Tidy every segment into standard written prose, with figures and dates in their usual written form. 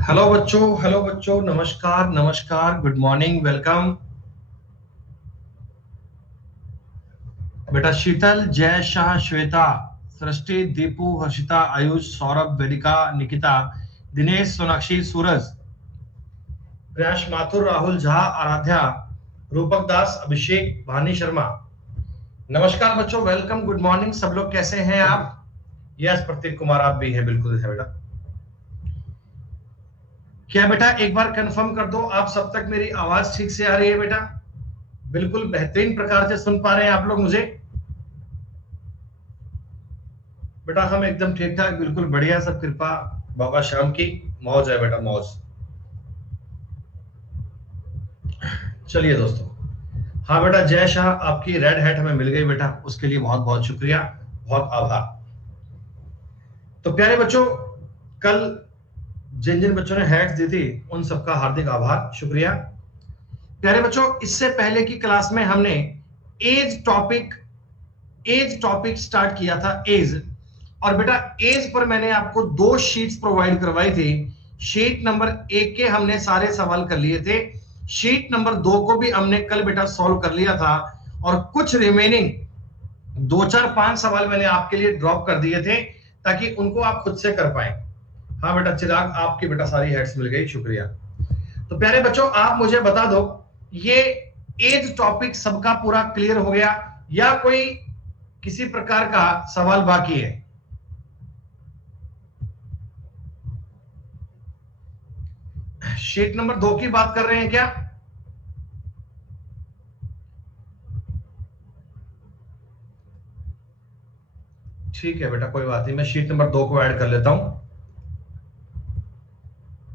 Hello बच्चों, नमस्कार नमस्कार, गुड मॉर्निंग, वेलकम। बेटा शीतल, जय शाह, श्वेता, सृष्टि, दीपू, हर्षिता, आयुष, सौरभ, वेदिका, निकिता, दिनेश, सोनाक्षी, सूरज, प्रयास माथुर, राहुल झा, आराध्या, रूपक दास, अभिषेक, भानी शर्मा। नमस्कार बच्चों, वेलकम, गुड मॉर्निंग। सब लोग कैसे हैं आप? यस प्रतीक कुमार, आप भी हैं, बिल्कुल है बेटा। क्या बेटा एक बार कंफर्म कर दो, आप सब तक मेरी आवाज ठीक से आ रही है बेटा? बिल्कुल बेहतरीन प्रकार से सुन पा रहे हैं आप लोग मुझे? बेटा हम एकदम ठीक ठाक, बिल्कुल बढ़िया, सब कृपा बाबा श्याम की। मौज है बेटा, मौज। चलिए दोस्तों, हाँ बेटा, जय शाह, आपकी रेड हैट हमें मिल गई बेटा, उसके लिए बहुत बहुत शुक्रिया, बहुत आभार। तो प्यारे बच्चों, कल जिन जिन बच्चों ने हैट्स दी थी उन सबका हार्दिक आभार, शुक्रिया। प्यारे बच्चों, इससे पहले की क्लास में हमने age topic age topic start किया था, एज। और बेटा एज पर मैंने आपको दो शीट्स प्रोवाइड करवाई थी। शीट नंबर 1 के हमने सारे सवाल कर लिए थे, शीट नंबर 2 को भी हमने कल बेटा सॉल्व कर लिया था, और कुछ रिमेनिंग 2 4 5 सवाल मैंने आपके लिए ड्रॉप कर दिए थे ताकि उनको आप खुद से कर पाए। हाँ बेटा चिराग, आपकी बेटा सारी हेड्स मिल गई, शुक्रिया। तो प्यारे बच्चों, आप मुझे बता दो, ये एज टॉपिक सबका पूरा क्लियर हो गया या कोई किसी प्रकार का सवाल बाकी है? शीट नंबर 2 की बात कर रहे हैं क्या? ठीक है बेटा, कोई बात नहीं, मैं शीट नंबर 2 को ऐड कर लेता हूं।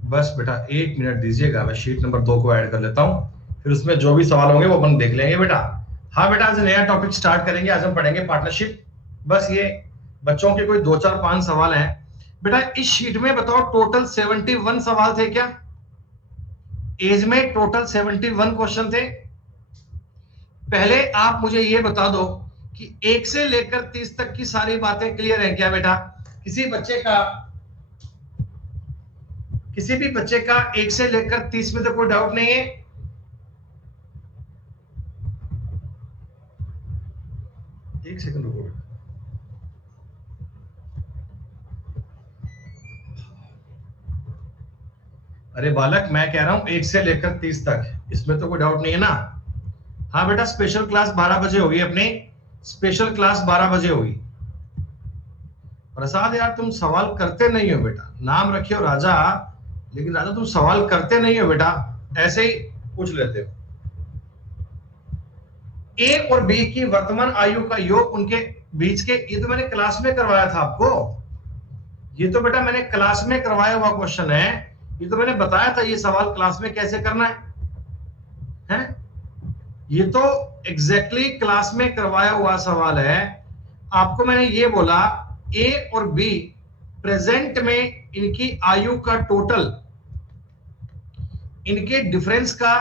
बस बेटा 1 मिनट दीजिएगा, मैं शीट नंबर 2 को ऐड कर लेता हूं, फिर उसमें जो भी सवाल होंगे वो अपन देख लेंगे बेटा। हाँ बेटा, आज नया टॉपिक स्टार्ट करेंगे, आज हम पढ़ेंगे पार्टनरशिप। बस ये बच्चों के कोई 2 4 5 सवाल हैं बेटा। इस शीट में बताओ टोटल 71 सवाल थे क्या? एज में टोटल 71 क्वेश्चन थे। पहले आप मुझे ये बता दो कि 1 से लेकर 30 तक की सारी बातें क्लियर हैं क्या बेटा? किसी बच्चे का किसी भी बच्चे का 1 से लेकर 30 में तो कोई डाउट नहीं है? एक सेकंड रुको। अरे बालक, मैं कह रहा हूं 1 से लेकर 30 तक, इसमें तो कोई डाउट नहीं है ना? हाँ बेटा, स्पेशल क्लास 12 बजे होगी अपनी, स्पेशल क्लास 12 बजे होगी। प्रसाद यार, तुम सवाल करते नहीं हो बेटा, नाम रखे हो राजा, लेकिन राजा तुम सवाल करते नहीं हो बेटा, ऐसे ही पूछ लेते हो। ए और बी की वर्तमान आयु का योग, उनके बीच के, ये तो मैंने क्लास में करवाया था आपको। ये तो बेटा मैंने क्लास में करवाया हुआ क्वेश्चन है, ये तो मैंने बताया था ये सवाल क्लास में कैसे करना है? ये तो एग्जैक्टली क्लास में करवाया हुआ सवाल है। आपको मैंने ये बोला ए और बी प्रेजेंट में इनकी आयु का टोटल, इनके डिफरेंस का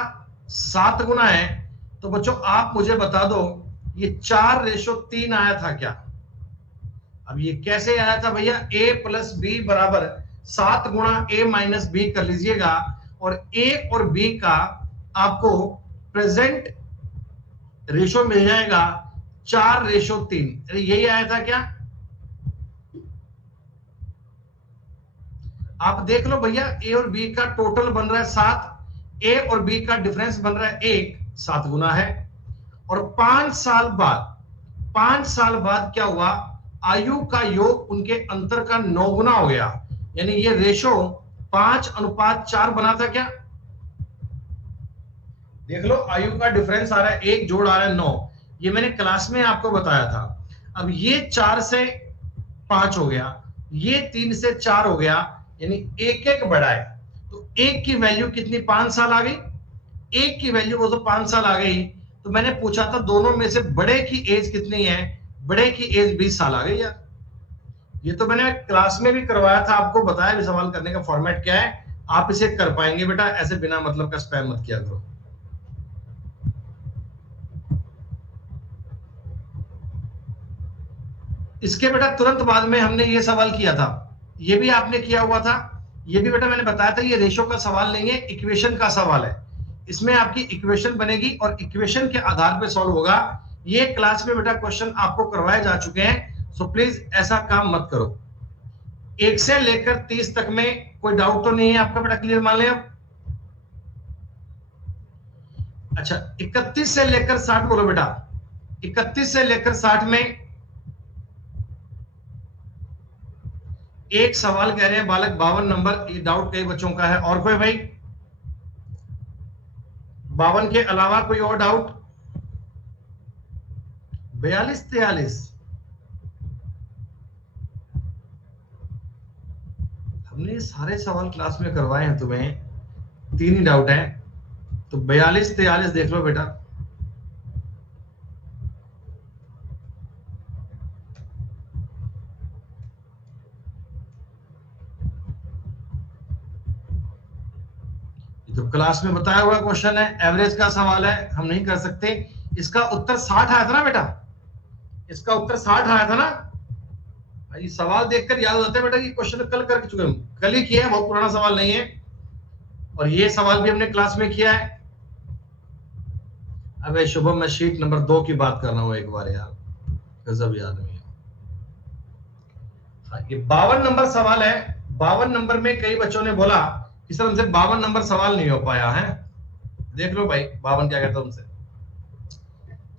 7 गुना है। तो बच्चों आप मुझे बता दो, ये 4:3 आया था क्या? अब ये कैसे आया था भैया? a प्लस बी बराबर 7 गुणा a माइनस बी कर लीजिएगा, और a और b का आपको प्रेजेंट रेशो मिल जाएगा 4:3। यही आया था क्या? आप देख लो भैया, ए और बी का टोटल बन रहा है 7, ए और बी का डिफरेंस बन रहा है 1, 7 गुना है। और 5 साल बाद क्या हुआ? आयु का योग उनके अंतर का 9 गुना हो गया, यानी ये रेशो 5:4 बना था क्या? देख लो, आयु का डिफरेंस आ रहा है 1, जोड़ आ रहा है 9। ये मैंने क्लास में आपको बताया था। अब ये 4 से 5 हो गया, ये 3 से 4 हो गया, यानी एक एक बढ़ाए तो एक की वैल्यू कितनी? 5 साल आ गई। एक की वैल्यू वो तो 5 साल आ गई। तो मैंने पूछा था दोनों में से बड़े की एज कितनी है? बड़े की एज 20 साल आ गई यार। ये तो मैंने क्लास में भी करवाया था, आपको बताया भी सवाल करने का फॉर्मेट क्या है। आप इसे कर पाएंगे बेटा, ऐसे बिना मतलब का स्पैम मत किया करो। इसके बेटा तुरंत बाद में हमने ये सवाल किया था, ये भी आपने किया हुआ था। ये भी बेटा मैंने बताया था, ये रेशो का सवाल नहीं है, इक्वेशन का सवाल है। इसमें आपकी इक्वेशन बनेगी और इक्वेशन के आधार पे सॉल्व होगा। ये क्लास में बेटा क्वेश्चन आपको करवाए जा चुके हैं, सो प्लीज ऐसा काम मत करो। 1 से लेकर 30 तक में कोई डाउट तो नहीं है आपका बेटा? क्लियर मान लें अब। अच्छा, 31 से लेकर 60 बोलो बेटा। 31 से लेकर 60 में एक सवाल कह रहे हैं बालक 52 नंबर, ये डाउट कई बच्चों का है। और कोई भाई 52 के अलावा कोई और डाउट? 42 43 हमने सारे सवाल क्लास में करवाए हैं तुम्हें, 3 ही डाउट है, तो 42 43 देख लो बेटा। तो क्लास में बताया हुआ क्वेश्चन है, एवरेज का सवाल है, हम नहीं कर सकते। इसका उत्तर 60 आया था ना बेटा? इसका उत्तर 60 आया था ना भाई? सवाल देखकर याद हो जाता है बेटा कि क्वेश्चन कल कर चुके हम, कल ही किया है, बहुत पुराना सवाल नहीं है। और ये सवाल भी हमने क्लास में किया है। अबे शुभम, मैं शीट नंबर 2 की बात कर रहा हूं एक बार यार, गजब याद नहीं है। हाँ, ये 52 नंबर सवाल है। 52 नंबर में कई बच्चों ने बोला कि सर हमसे 52 नंबर सवाल नहीं हो पाया है। देख लो भाई 52 क्या कहता है हमसे।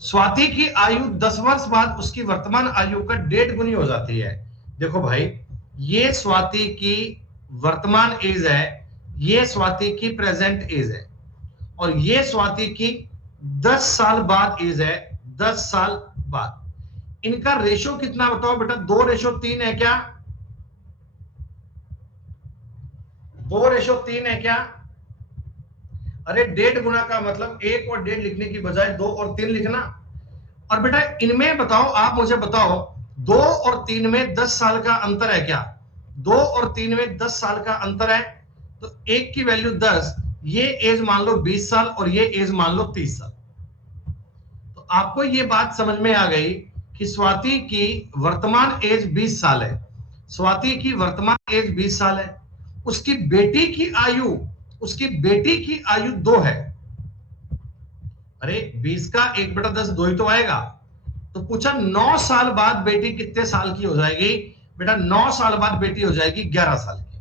स्वाति की आयु 10 वर्ष बाद उसकी वर्तमान आयु का 1.5 गुनी हो जाती है। देखो भाई, ये स्वाति की वर्तमान एज है, ये स्वाति की प्रेजेंट एज है, और ये स्वाति की 10 साल बाद एज है। 10 साल बाद इनका रेशो कितना बताओ बेटा? 2:3 है क्या? 2:3 है क्या? अरे 1.5 गुना का मतलब 1 और 1.5 लिखने की बजाय 2 और 3 लिखना। और बेटा इनमें बताओ, आप मुझे बताओ, 2 और 3 में 10 साल का अंतर है क्या? 2 और 3 में 10 साल का अंतर है, तो 1 की वैल्यू 10, ये एज मान लो 20 साल और ये एज मान लो 30 साल। तो आपको ये बात समझ में आ गई कि स्वाति की वर्तमान एज 20 साल है। स्वाति की वर्तमान एज 20 साल है। उसकी बेटी की आयु, उसकी बेटी की आयु 2 है। अरे 20 का 1/10 2 ही तो आएगा। तो पूछा 9 साल बाद बेटी कितने साल की हो जाएगी? बेटा 9 साल बाद बेटी हो जाएगी 11 साल की।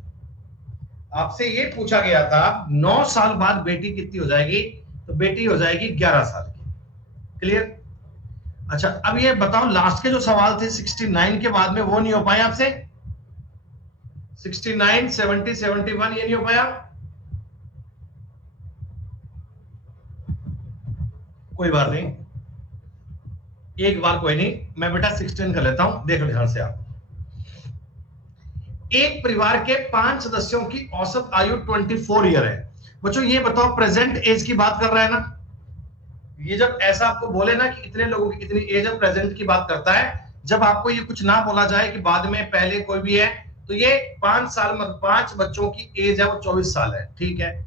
आपसे ये पूछा गया था 9 साल बाद बेटी कितनी हो जाएगी? तो बेटी हो जाएगी 11 साल की। क्लियर? अच्छा, अब ये बताओ, लास्ट के जो सवाल थे 69 के बाद में, वो नहीं हो पाए आपसे? 69 70 71 ये नहीं हो पाया? कोई बात नहीं, एक बार कोई नहीं, मैं बेटा 16 कर लेता हूं, देख लो ध्यान से आप। एक परिवार के 5 सदस्यों की औसत आयु 24 ईयर है। बच्चों ये बताओ, प्रेजेंट एज की बात कर रहा है ना? ये जब ऐसा आपको बोले ना कि इतने लोगों की इतनी एज है, प्रेजेंट की बात करता है। जब आपको ये कुछ ना बोला जाए कि बाद में पहले कोई भी है, तो ये 5 साल मतलब 5 बच्चों की एज है, वो 24 साल है। ठीक है।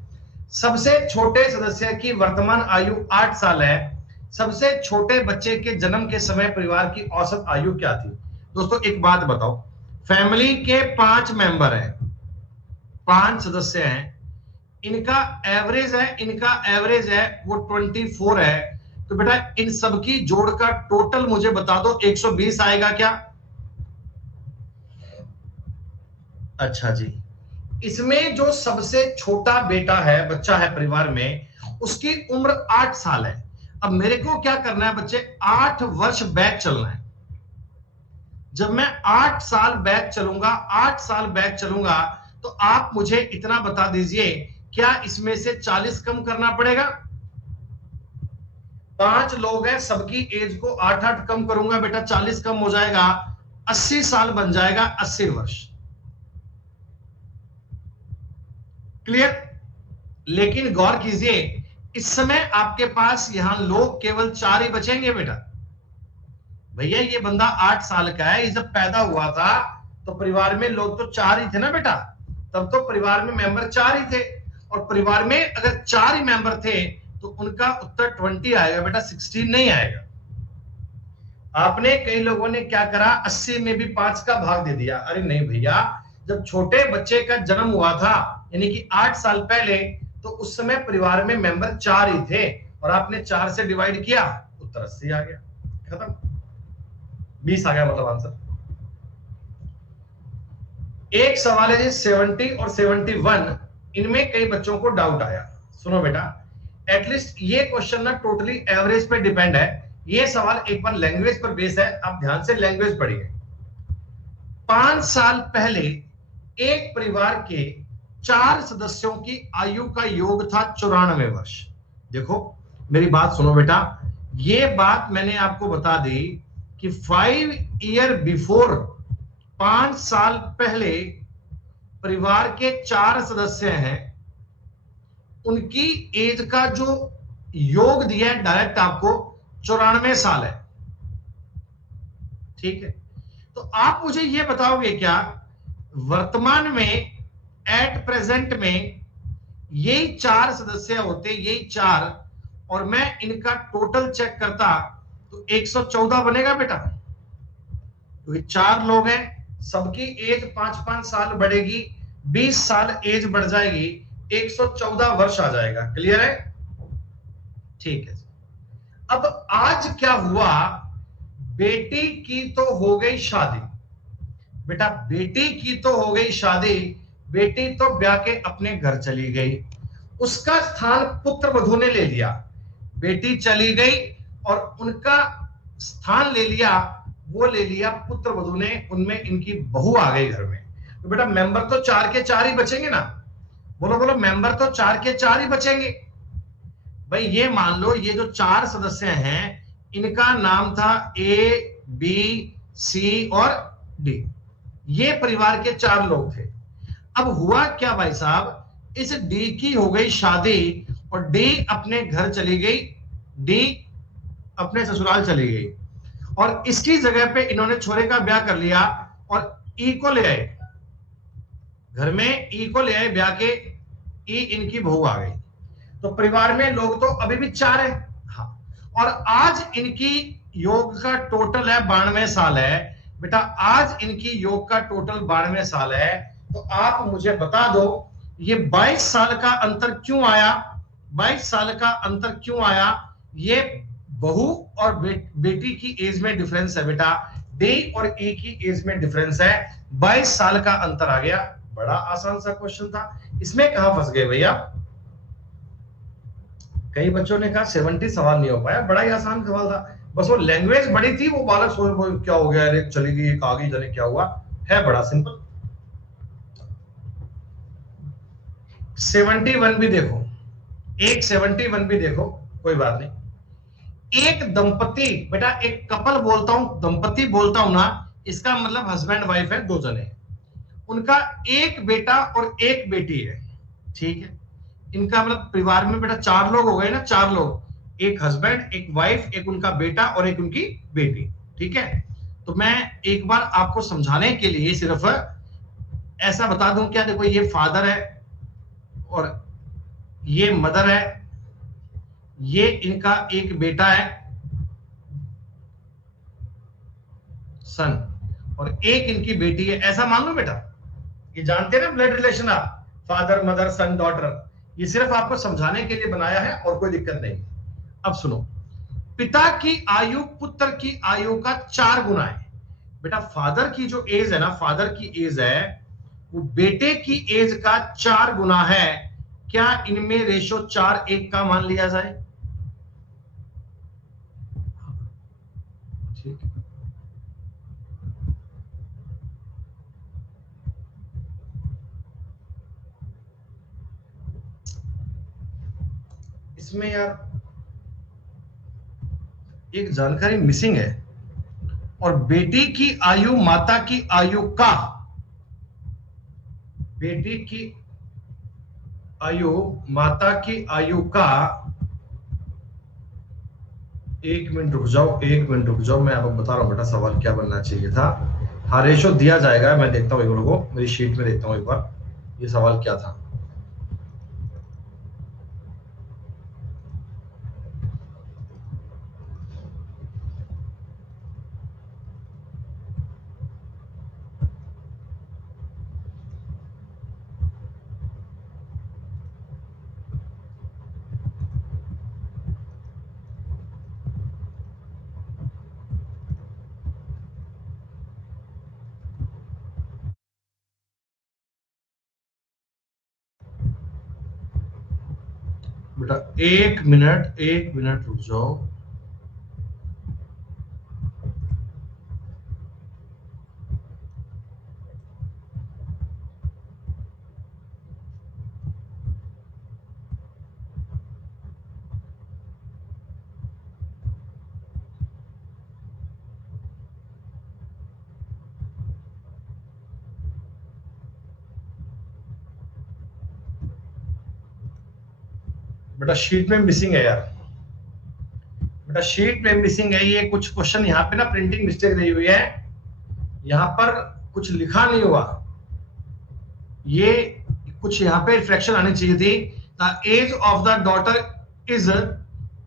सबसे छोटे सदस्य की वर्तमान आयु 8 साल है। सबसे छोटे बच्चे के जन्म के समय परिवार की औसत आयु क्या थी? दोस्तों एक बात बताओ, फैमिली के 5 मेंबर हैं, 5 सदस्य हैं, इनका एवरेज है वो 24 है। तो बेटा इन सबकी जोड़ का टोटल मुझे बता दो, 120 आएगा क्या? अच्छा जी, इसमें जो सबसे छोटा बेटा है, बच्चा है परिवार में, उसकी उम्र 8 साल है। अब मेरे को क्या करना है बच्चे? 8 वर्ष बैक चलना है। जब मैं 8 साल बैक चलूंगा, 8 साल बैक चलूंगा, तो आप मुझे इतना बता दीजिए, क्या इसमें से 40 कम करना पड़ेगा? 5 लोग हैं, सबकी एज को 8-8 कम करूंगा बेटा, 40 कम हो जाएगा, 80 साल बन जाएगा, 80 वर्ष। क्लियर? लेकिन गौर कीजिए, इस समय आपके पास यहां लोग केवल 4 ही बचेंगे बेटा। भैया ये बंदा 8 साल का है, ये जब पैदा हुआ था तो परिवार में लोग तो 4 ही थे ना बेटा, तब तो परिवार में मेंबर 4 ही थे। और परिवार में अगर 4 ही मेंबर थे तो उनका उत्तर 20 आएगा बेटा, 16 नहीं आएगा। आपने कई लोगों ने क्या करा, 80 में भी 5 का भाग दे दिया। अरे नहीं भैया, जब छोटे बच्चे का जन्म हुआ था यानी कि 8 साल पहले, तो उस समय परिवार में मेंबर 4 ही थे और आपने 4 से डिवाइड किया, उत्तर 80 आ गया, खत्म, 20 आ गया मतलब आंसर। एक सवाल है जी 70 और 71, इनमें कई बच्चों को डाउट आया। सुनो बेटा, एटलीस्ट ये क्वेश्चन ना टोटली एवरेज पे डिपेंड है, ये सवाल एक बार लैंग्वेज पर बेस है, आप ध्यान से लैंग्वेज पढ़िए। 5 साल पहले एक परिवार के 4 सदस्यों की आयु का योग था 94 वर्ष। देखो मेरी बात सुनो बेटा, ये बात मैंने आपको बता दी कि 5 ईयर बिफोर, 5 साल पहले परिवार के 4 सदस्य हैं, उनकी एज का जो योग दिया है डायरेक्ट आपको 94 साल है। ठीक है, तो आप मुझे ये बताओगे क्या, वर्तमान में एट प्रेजेंट में यही 4 सदस्य होते, यही 4, और मैं इनका टोटल चेक करता तो 114 बनेगा बेटा। तो ये 4 लोग हैं, सबकी एज 5-5 साल बढ़ेगी, 20 साल एज बढ़ जाएगी, 114 वर्ष आ जाएगा। क्लियर है? ठीक है। अब आज क्या हुआ, बेटी की तो हो गई शादी बेटा, बेटी की तो हो गई शादी, बेटी तो ब्याह के अपने घर चली गई, उसका स्थान पुत्र वधू ने ले लिया। बेटी चली गई और उनका स्थान ले लिया, वो ले लिया पुत्र वधू ने, उनमें इनकी बहू आ गई घर में। तो बेटा मेंबर तो 4 के 4 ही बचेंगे ना, बोलो बोलो, मेंबर तो 4 के 4 ही बचेंगे। भाई ये मान लो ये जो 4 सदस्य हैं, इनका नाम था ए, बी, सी और डी, ये परिवार के 4 लोग थे। अब हुआ क्या भाई साहब, इस डी की हो गई शादी और डी अपने घर चली गई, डी अपने ससुराल चली गई, और इसकी जगह पे इन्होंने छोरे का ब्याह कर लिया और ई को ले आए घर में, ई को ले आए ब्याह के, ई इनकी बहू आ गई। तो परिवार में लोग तो अभी भी 4 है। हाँ, और आज इनकी योग का टोटल है 92 साल है बेटा, आज इनकी योग का टोटल 92 साल है। तो आप मुझे बता दो ये 22 साल का अंतर क्यों आया, 22 साल का अंतर क्यों आया, ये बहू और बेटी की एज में डिफरेंस है बेटा, डी और ई की एज में डिफरेंस है, 22 साल का अंतर आ गया। बड़ा आसान सा क्वेश्चन था, इसमें कहां फंस गए भैया। कई बच्चों ने कहा 70 सवाल नहीं हो पाया, बड़ा ही आसान सवाल था, बस वो लैंग्वेज बड़ी थी, वो बालक सोच क्या हो गया, अरे चली गई एक आ गई, जाने क्या हुआ, है बड़ा सिंपल। 71 भी देखो, एक 71 भी देखो, कोई बात नहीं। एक दंपति बेटा, एक कपल बोलता हूं, दंपति बोलता हूं ना, इसका मतलब हस्बैंड वाइफ है, 2 जने, उनका एक बेटा और एक बेटी है। ठीक है, इनका मतलब परिवार में बेटा 4 लोग हो गए ना, 4 लोग, एक हस्बैंड, एक वाइफ, एक उनका बेटा और एक उनकी बेटी। ठीक है, तो मैं एक बार आपको समझाने के लिए सिर्फ ऐसा बता दूं क्या, देखो ये फादर है और ये मदर है, ये इनका एक बेटा है सन, और एक इनकी बेटी है, ऐसा मान लो बेटा। ये जानते हैं ना ब्लड रिलेशन, आप फादर मदर सन डॉटर, ये सिर्फ आपको समझाने के लिए बनाया है और कोई दिक्कत नहीं। अब सुनो, पिता की आयु पुत्र की आयु का 4 गुना है बेटा, फादर की जो एज है ना, फादर की एज है वो बेटे की एज का 4 गुना है। क्या इनमें रेशो 4:1 का मान लिया जाए? ठीक, इसमें यार एक जानकारी मिसिंग है, और बेटी की आयु माता की आयु का, बेटी की आयु माता की आयु का, 1 मिनट रुक जाओ, 1 मिनट रुक जाओ, मैं आपको बता रहा हूं बेटा सवाल क्या बनना चाहिए था। हाँ रेशो दिया जाएगा, मैं देखता हूँ एक बार, को मेरी शीट में देखता हूँ एक बार ये सवाल क्या था। बेटा एक मिनट रुक जाओ। बेटा शीट में मिसिंग है यार, बेटा शीट में मिसिंग है। ये कुछ क्वेश्चन यहाँ पे ना प्रिंटिंग मिस्टेक रही हुई है, यहाँ पर कुछ लिखा नहीं हुआ। ये कुछ यहाँ पे रिफ्लेक्शन आनी चाहिए थी। The age of the daughter is,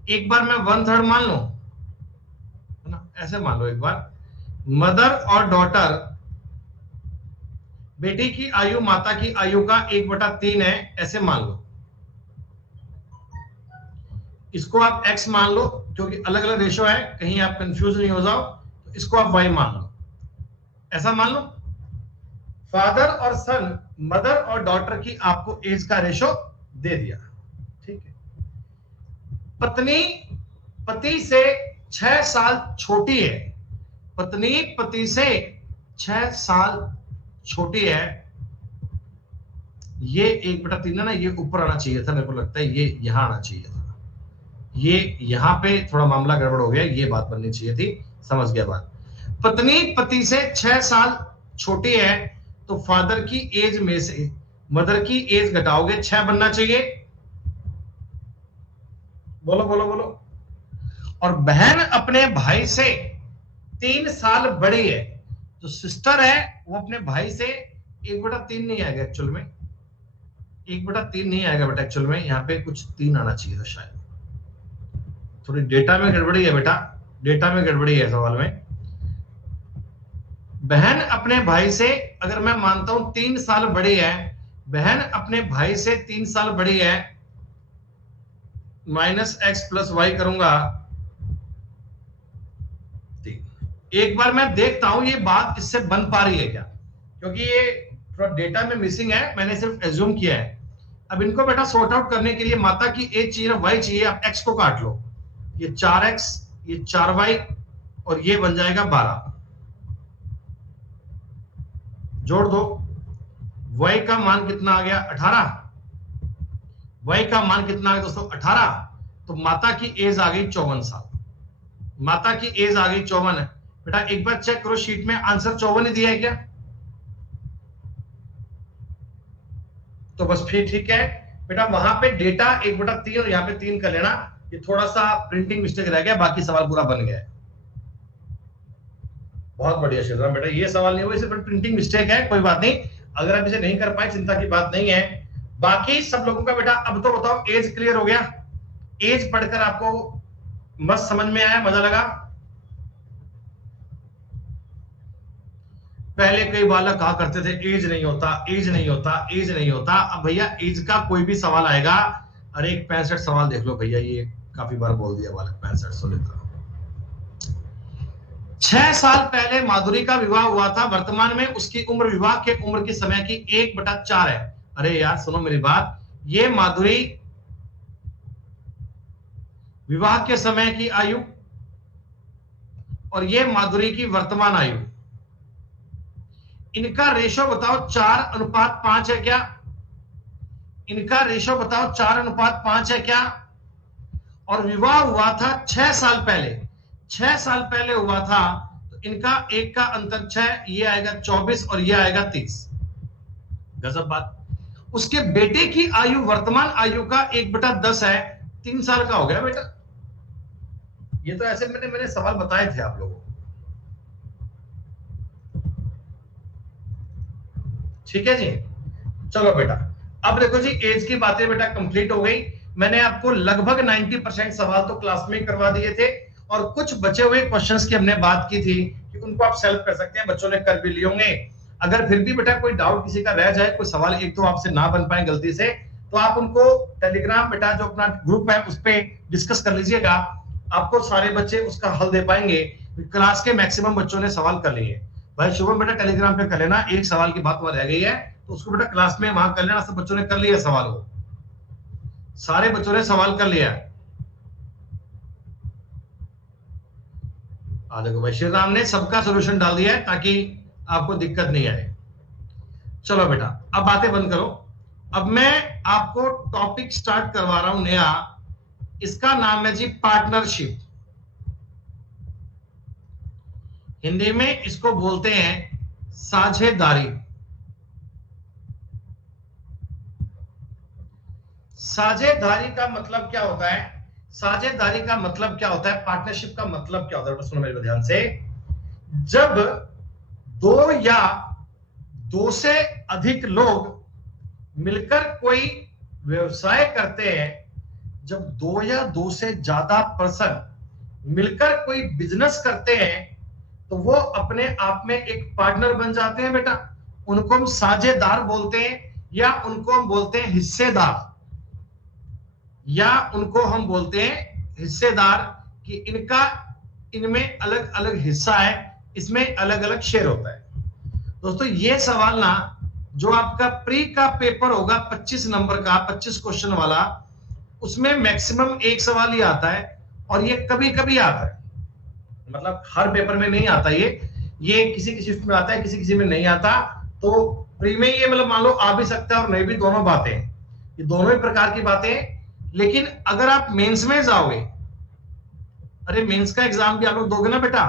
एक बार मैं 1/3 मान लो, है ना, ऐसे मान लो एक बार। मदर और डॉटर, बेटी की आयु माता की आयु का 1/3 है, ऐसे मान लो। इसको आप x मान लो क्योंकि अलग अलग रेशो है, कहीं आप कंफ्यूज नहीं हो जाओ, तो इसको आप y मान लो, ऐसा मान लो। फादर और सन, मदर और डॉटर की आपको एज का रेशो दे दिया, ठीक है। पत्नी पति से 6 साल छोटी है, पत्नी पति से 6 साल छोटी है। ये 1/3 है ना, ये ऊपर आना चाहिए था, मेरे को लगता है ये यहां आना चाहिए था। ये यहां पे थोड़ा मामला गड़बड़ हो गया, ये बात बननी चाहिए थी, समझ गया बात। पत्नी पति से 6 साल छोटी है, तो फादर की एज में से मदर की एज घटाओगे, 6 बनना चाहिए। बोलो बोलो बोलो। और बहन अपने भाई से 3 साल बड़ी है, जो सिस्टर है वो अपने भाई से 1/3 नहीं आएगा एक्चुअल में, 1/3 नहीं आएगा बेटा एक्चुअल में, यहाँ पे कुछ 3 आना चाहिए था शायद। थोड़ी डेटा में गड़बड़ी है बेटा, डेटा में गड़बड़ी है सवाल में। बहन अपने भाई से, अगर मैं मानता हूं 3 साल बड़ी है, बहन अपने भाई से 3 साल बड़ी है, -x + y करूंगा 3। एक बार मैं देखता हूं ये बात इससे बन पा रही है क्या, क्योंकि ये थोड़ा डेटा में मिसिंग है, मैंने सिर्फ एज्यूम किया है। अब इनको बेटा सॉर्ट आउट करने के लिए माता की एज चाहिए ना y चाहिए, आप x को काट लो, ये 4x, ये 4y और ये बन जाएगा 12। जोड़ दो, y का मान कितना आ गया 18, y का मान कितना आ गया दोस्तों 18, तो माता की एज आ गई 54 साल, माता की एज आ गई 54 है। बेटा एक बार चेक करो शीट में आंसर 54 ही दिया है क्या, तो बस फिर ठीक है बेटा। वहां पे डेटा 1/3 और यहाँ पे 3 कर लेना, ये थोड़ा सा प्रिंटिंग मिस्टेक रह गया, बाकी सवाल पूरा बन गया है। बहुत बढ़िया श्रीराम बेटा, ये सवाल नहीं हुआ, सिर्फ प्रिंटिंग मिस्टेक है, कोई बात नहीं। अगर आप इसे नहीं कर पाए चिंता की बात नहीं है। बाकी सब लोगों का बेटा अब तो बताओ एज क्लियर हो गया, एज पढ़कर आपको मस्त समझ में आया, मजा लगा। पहले कई बालक कहा करते थे एज नहीं होता, एज नहीं होता, एज नहीं होता। अब भैया एज का कोई भी सवाल आएगा, अरे एक 65 सवाल देख लो भैया, ये काफी बार बोल दिया बालक 65 सो लेता। 6 साल पहले माधुरी का विवाह हुआ था, वर्तमान में उसकी उम्र विवाह के उम्र की समय की 1/4 है। अरे यार सुनो मेरी बात, ये माधुरी विवाह के समय की आयु और ये माधुरी की वर्तमान आयु, इनका रेशो बताओ 4:5 है क्या, इनका रेशो बताओ 4:5 है क्या। और विवाह हुआ था 6 साल पहले, 6 साल पहले हुआ था, तो इनका एक का अंतर 6, ये आएगा 24 और ये आएगा 30। गजब बात। उसके बेटे की आयु वर्तमान आयु का 1/10 है, 3 साल का हो गया बेटा। ये तो ऐसे मैंने सवाल बताए थे आप लोगों को, ठीक है जी। चलो बेटा अब देखो जी, एज की बातें बेटा कंप्लीट हो गई। मैंने आपको लगभग 90% सवाल तो क्लास में करवा दिए थे, और कुछ बचे हुए क्वेश्चंस की हमने बात की थी कि उनको आप सेल्फ कर सकते हैं, बच्चों ने कर भी लिए होंगे। अगर फिर भी बेटा कोई डाउट किसी का रह जाए, कोई सवाल एक तो आपसे ना बन पाए गलती से, तो आप उनको टेलीग्राम बेटा जो अपना ग्रुप है उस पर डिस्कस कर लीजिएगा, आपको सारे बच्चे उसका हल दे पाएंगे। क्लास के मैक्सिमम बच्चों ने सवाल कर लिए। भाई शुभम बेटा टेलीग्राम पे कर लेना, एक सवाल की बात वहां रह गई है तो उसको बेटा क्लास में वहां कर लेना, सब बच्चों ने कर लिया सवाल। वो सारे बच्चों ने सवाल कर लिया? देखो भाई, श्री राम ने सबका सोल्यूशन डाल दिया है ताकि आपको दिक्कत नहीं आए। चलो बेटा, अब बातें बंद करो। अब मैं आपको टॉपिक स्टार्ट करवा रहा हूं नया। इसका नाम है जी पार्टनरशिप। हिंदी में इसको बोलते हैं साझेदारी। साझेदारी का मतलब क्या होता है? साझेदारी का मतलब क्या होता है? पार्टनरशिप का मतलब क्या होता है? सुनो मेरे ध्यान से। जब दो या दो से अधिक लोग मिलकर कोई व्यवसाय करते हैं, जब दो या दो से ज्यादा पर्सन मिलकर कोई बिजनेस करते हैं, तो वो अपने आप में एक पार्टनर बन जाते हैं बेटा। उनको हम साझेदार बोलते हैं, या उनको हम बोलते हैं हिस्सेदार, या उनको हम बोलते हैं हिस्सेदार कि इनमें अलग अलग हिस्सा है, इसमें अलग अलग शेयर होता है। दोस्तों, ये सवाल ना जो आपका प्री का पेपर होगा 25 नंबर का, 25 क्वेश्चन वाला, उसमें मैक्सिमम एक सवाल ही आता है, और ये कभी कभी आता है, मतलब हर पेपर में नहीं आता। ये किसी किसी शिफ्ट में आता है, किसी किसी में नहीं आता। तो प्री में ये मतलब मान लो आ भी सकता है और नहीं भी, दोनों बातें, ये दोनों ही प्रकार की बातें। लेकिन अगर आप मेंस में जाओगे, अरे मेंस का एग्जाम भी आप लोग दोगे ना बेटा,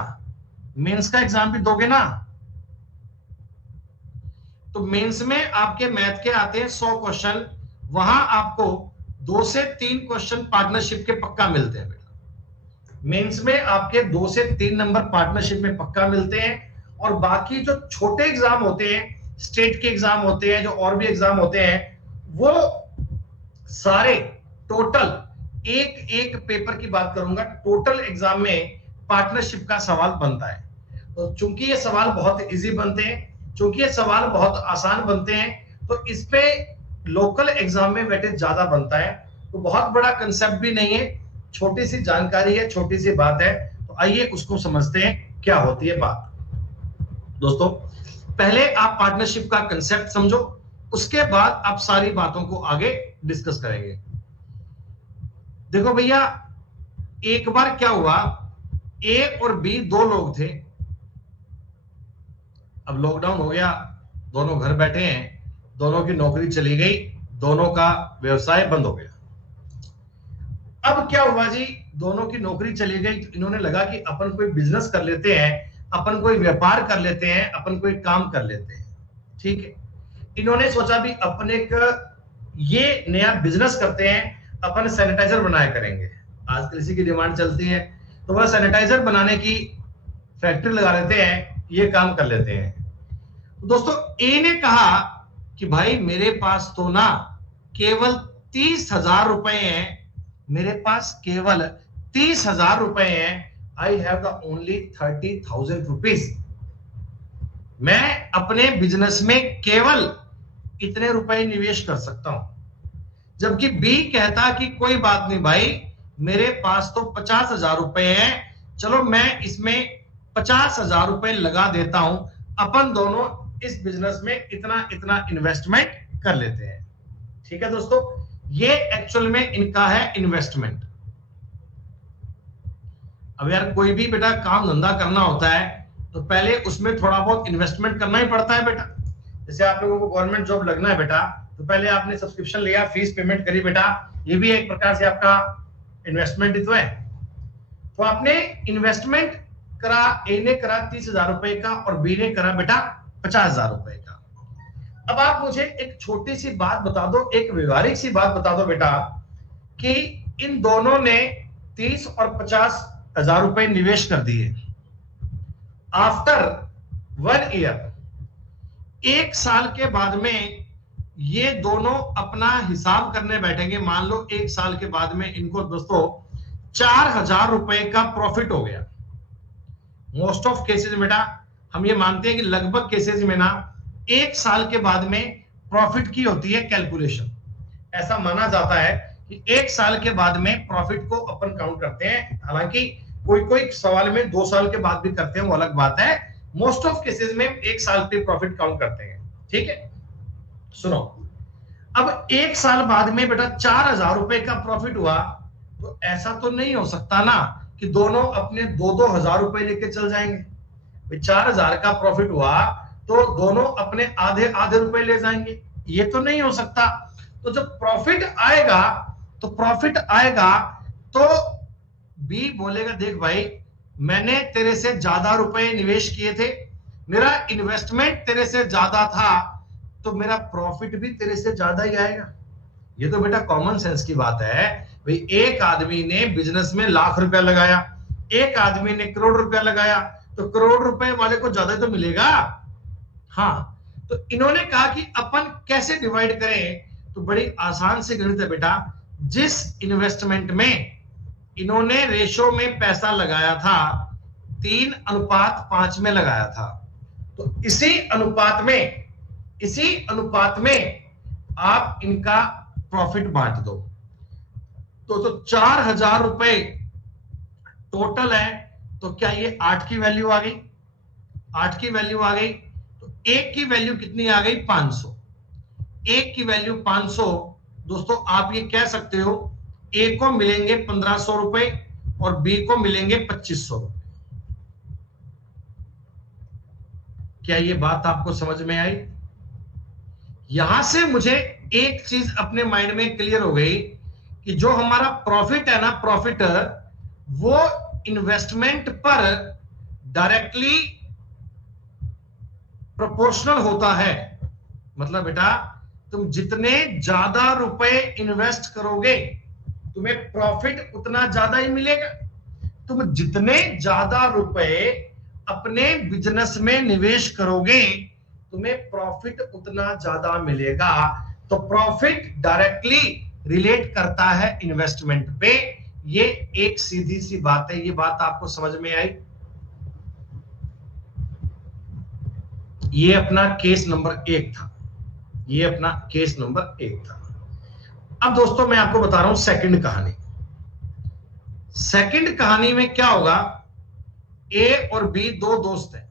मेंस का एग्जाम भी दोगे ना, तो मेंस में आपके मैथ के आते हैं 100 क्वेश्चन, वहां आपको 2 से 3 क्वेश्चन पार्टनरशिप के पक्का मिलते हैं बेटा। मेंस में आपके 2 से 3 नंबर पार्टनरशिप में पक्का मिलते हैं, और बाकी जो छोटे एग्जाम होते हैं, स्टेट के एग्जाम होते हैं, जो और भी एग्जाम होते हैं, वो सारे टोटल एक एक पेपर की बात करूंगा, टोटल एग्जाम में पार्टनरशिप का सवाल बनता है। तो चूंकि ये सवाल बहुत इजी बनते हैं, चूंकि ये सवाल बहुत आसान बनते हैं, तो इस पे लोकल एग्जाम में वेटेज ज्यादा बनता है। तो बहुत बड़ा कंसेप्ट भी नहीं है, छोटी सी जानकारी है, छोटी सी बात है। तो आइए उसको समझते हैं क्या होती है बात। दोस्तों, पहले आप पार्टनरशिप का कंसेप्ट समझो, उसके बाद आप सारी बातों को आगे डिस्कस करेंगे। देखो भैया, एक बार क्या हुआ, ए और बी दो लोग थे। अब लॉकडाउन हो गया, दोनों घर बैठे हैं, दोनों की नौकरी चली गई, दोनों का व्यवसाय बंद हो गया। अब क्या हुआ जी, दोनों की नौकरी चली गई, तो इन्होंने लगा कि अपन कोई बिजनेस कर लेते हैं, अपन कोई व्यापार कर लेते हैं, अपन कोई काम कर लेते हैं। ठीक है, इन्होंने सोचा भी अपने ये नया बिजनेस करते हैं, अपन सैनिटाइजर बनाया करेंगे। आजकल इसी की डिमांड चलती है, तो वह सैनिटाइजर बनाने की फैक्ट्री लगा लेते हैं, ये काम कर लेते हैं। तो दोस्तों, ए ने कहा कि भाई मेरे पास तो ना केवल 30,000 रुपए हैं, मेरे पास केवल 30,000 रुपए हैं। I have the only 30,000 rupees. मैं अपने बिजनेस में केवल इतने रुपए निवेश कर सकता हूं। जबकि बी कहता कि कोई बात नहीं भाई, मेरे पास तो 50,000 रुपए हैं, चलो मैं इसमें 50,000 रुपए लगा देता हूं, अपन दोनों इस बिजनेस में इतना इतना इन्वेस्टमेंट कर लेते हैं। ठीक है दोस्तों, ये एक्चुअल में इनका है इन्वेस्टमेंट। अब यार कोई भी बेटा काम धंधा करना होता है, तो पहले उसमें थोड़ा बहुत इन्वेस्टमेंट करना ही पड़ता है बेटा। जैसे आप लोगों को गवर्नमेंट जॉब लगना है बेटा, तो पहले आपने सब्सक्रिप्शन लिया, फीस पेमेंट करी बेटा, ये भी एक प्रकार से आपका इन्वेस्टमेंट ही तो है। तो आपने इन्वेस्टमेंट करा, ए ने करा 30,000 रुपए का और बी ने करा बेटा 50,000 रुपए का। अब आप मुझे एक छोटी सी बात बता दो, एक व्यवहारिक सी बात बता दो बेटा, कि इन दोनों ने 30 और 50,000 रुपए निवेश कर दिए। आफ्टर 1 ईयर, 1 साल के बाद में ये दोनों अपना हिसाब करने बैठेंगे। मान लो 1 साल के बाद में इनको दोस्तों 4,000 रुपए का प्रॉफिट हो गया। मोस्ट ऑफ केसेस में बेटा हम ये मानते हैं कि लगभग केसेस में ना 1 साल के बाद में प्रॉफिट की होती है कैलकुलेशन। ऐसा माना जाता है कि 1 साल के बाद में प्रॉफिट को अपन काउंट करते हैं। हालांकि कोई कोई सवाल में 2 साल के बाद भी करते हैं, वो अलग बात है। मोस्ट ऑफ केसेस में 1 साल पे प्रॉफिट काउंट करते हैं। ठीक है, सुनो, अब 1 साल बाद में बेटा 4,000 रुपए का प्रॉफिट हुआ, तो ऐसा तो नहीं हो सकता ना कि दोनों अपने 2-2 हजार रुपए लेके चल जाएंगे। भाई 4,000 का प्रॉफिट हुआ तो दोनों अपने आधे आधे रुपए ले जाएंगे, ये तो नहीं हो सकता। तो जब प्रॉफिट आएगा तो बी बोलेगा देख भाई, मैंने तेरे से ज्यादा रुपए निवेश किए थे, मेरा इन्वेस्टमेंट तेरे से ज्यादा था, तो मेरा प्रॉफिट भी तेरे से ज्यादा ही आएगा। ये तो बेटा कॉमन सेंस की बात है। भाई एक आदमी ने बिजनेस में लाख रुपया लगाया, एक आदमी ने करोड़ रुपया लगाया, तो करोड़ रुपए वाले को ज्यादा तो मिलेगा। हाँ, तो इन्होंने कहा कि अपन कैसे डिवाइड करें, तो बड़ी आसान से गणित है बेटा। जिस इन्वेस्टमेंट में इन्होंने रेशो में पैसा लगाया था 3:5 में लगाया था, तो इसी अनुपात में आप इनका प्रॉफिट बांट दो। तो 4,000 रुपए टोटल है, तो क्या ये 8 की वैल्यू आ गई? 8 की वैल्यू आ गई, तो एक की वैल्यू कितनी आ गई? 500। एक की वैल्यू 500। दोस्तों आप ये कह सकते हो ए को मिलेंगे 1,500 रुपए और बी को मिलेंगे 2,500 रुपए। क्या ये बात आपको समझ में आई? यहां से मुझे एक चीज अपने माइंड में क्लियर हो गई कि जो हमारा प्रॉफिट है ना, प्रॉफिट वो इन्वेस्टमेंट पर डायरेक्टली प्रोपोर्शनल होता है। मतलब बेटा तुम जितने ज्यादा रुपए इन्वेस्ट करोगे तुम्हें प्रॉफिट उतना ज्यादा ही मिलेगा। तुम जितने ज्यादा रुपए अपने बिजनेस में निवेश करोगे तुम्हें प्रॉफिट उतना ज्यादा मिलेगा। तो प्रॉफिट डायरेक्टली रिलेट करता है इन्वेस्टमेंट पे। ये एक सीधी सी बात है। ये बात आपको समझ में आई? ये अपना केस नंबर 1 था। ये अपना केस नंबर 1 था। अब दोस्तों मैं आपको बता रहा हूं सेकंड कहानी। सेकंड कहानी में क्या होगा, ए और बी दो दोस्त हैं।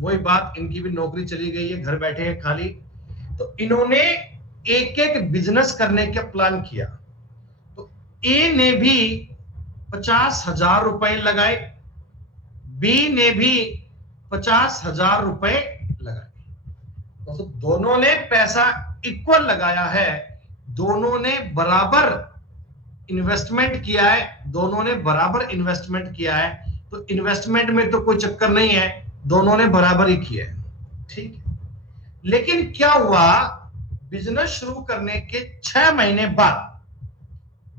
वही बात, इनकी भी नौकरी चली गई है, घर बैठे हैं खाली। तो इन्होंने एक एक बिजनेस करने का प्लान किया। तो ए ने भी 50,000 रुपए लगाए, बी ने भी 50,000 रुपए लगाए। तो दोनों ने पैसा इक्वल लगाया है, दोनों ने बराबर इन्वेस्टमेंट किया है, दोनों ने बराबर इन्वेस्टमेंट किया है। तो इन्वेस्टमेंट में तो कोई चक्कर नहीं है, दोनों ने बराबर ही किया है। ठीक है, लेकिन क्या हुआ, बिजनेस शुरू करने के 6 महीने बाद,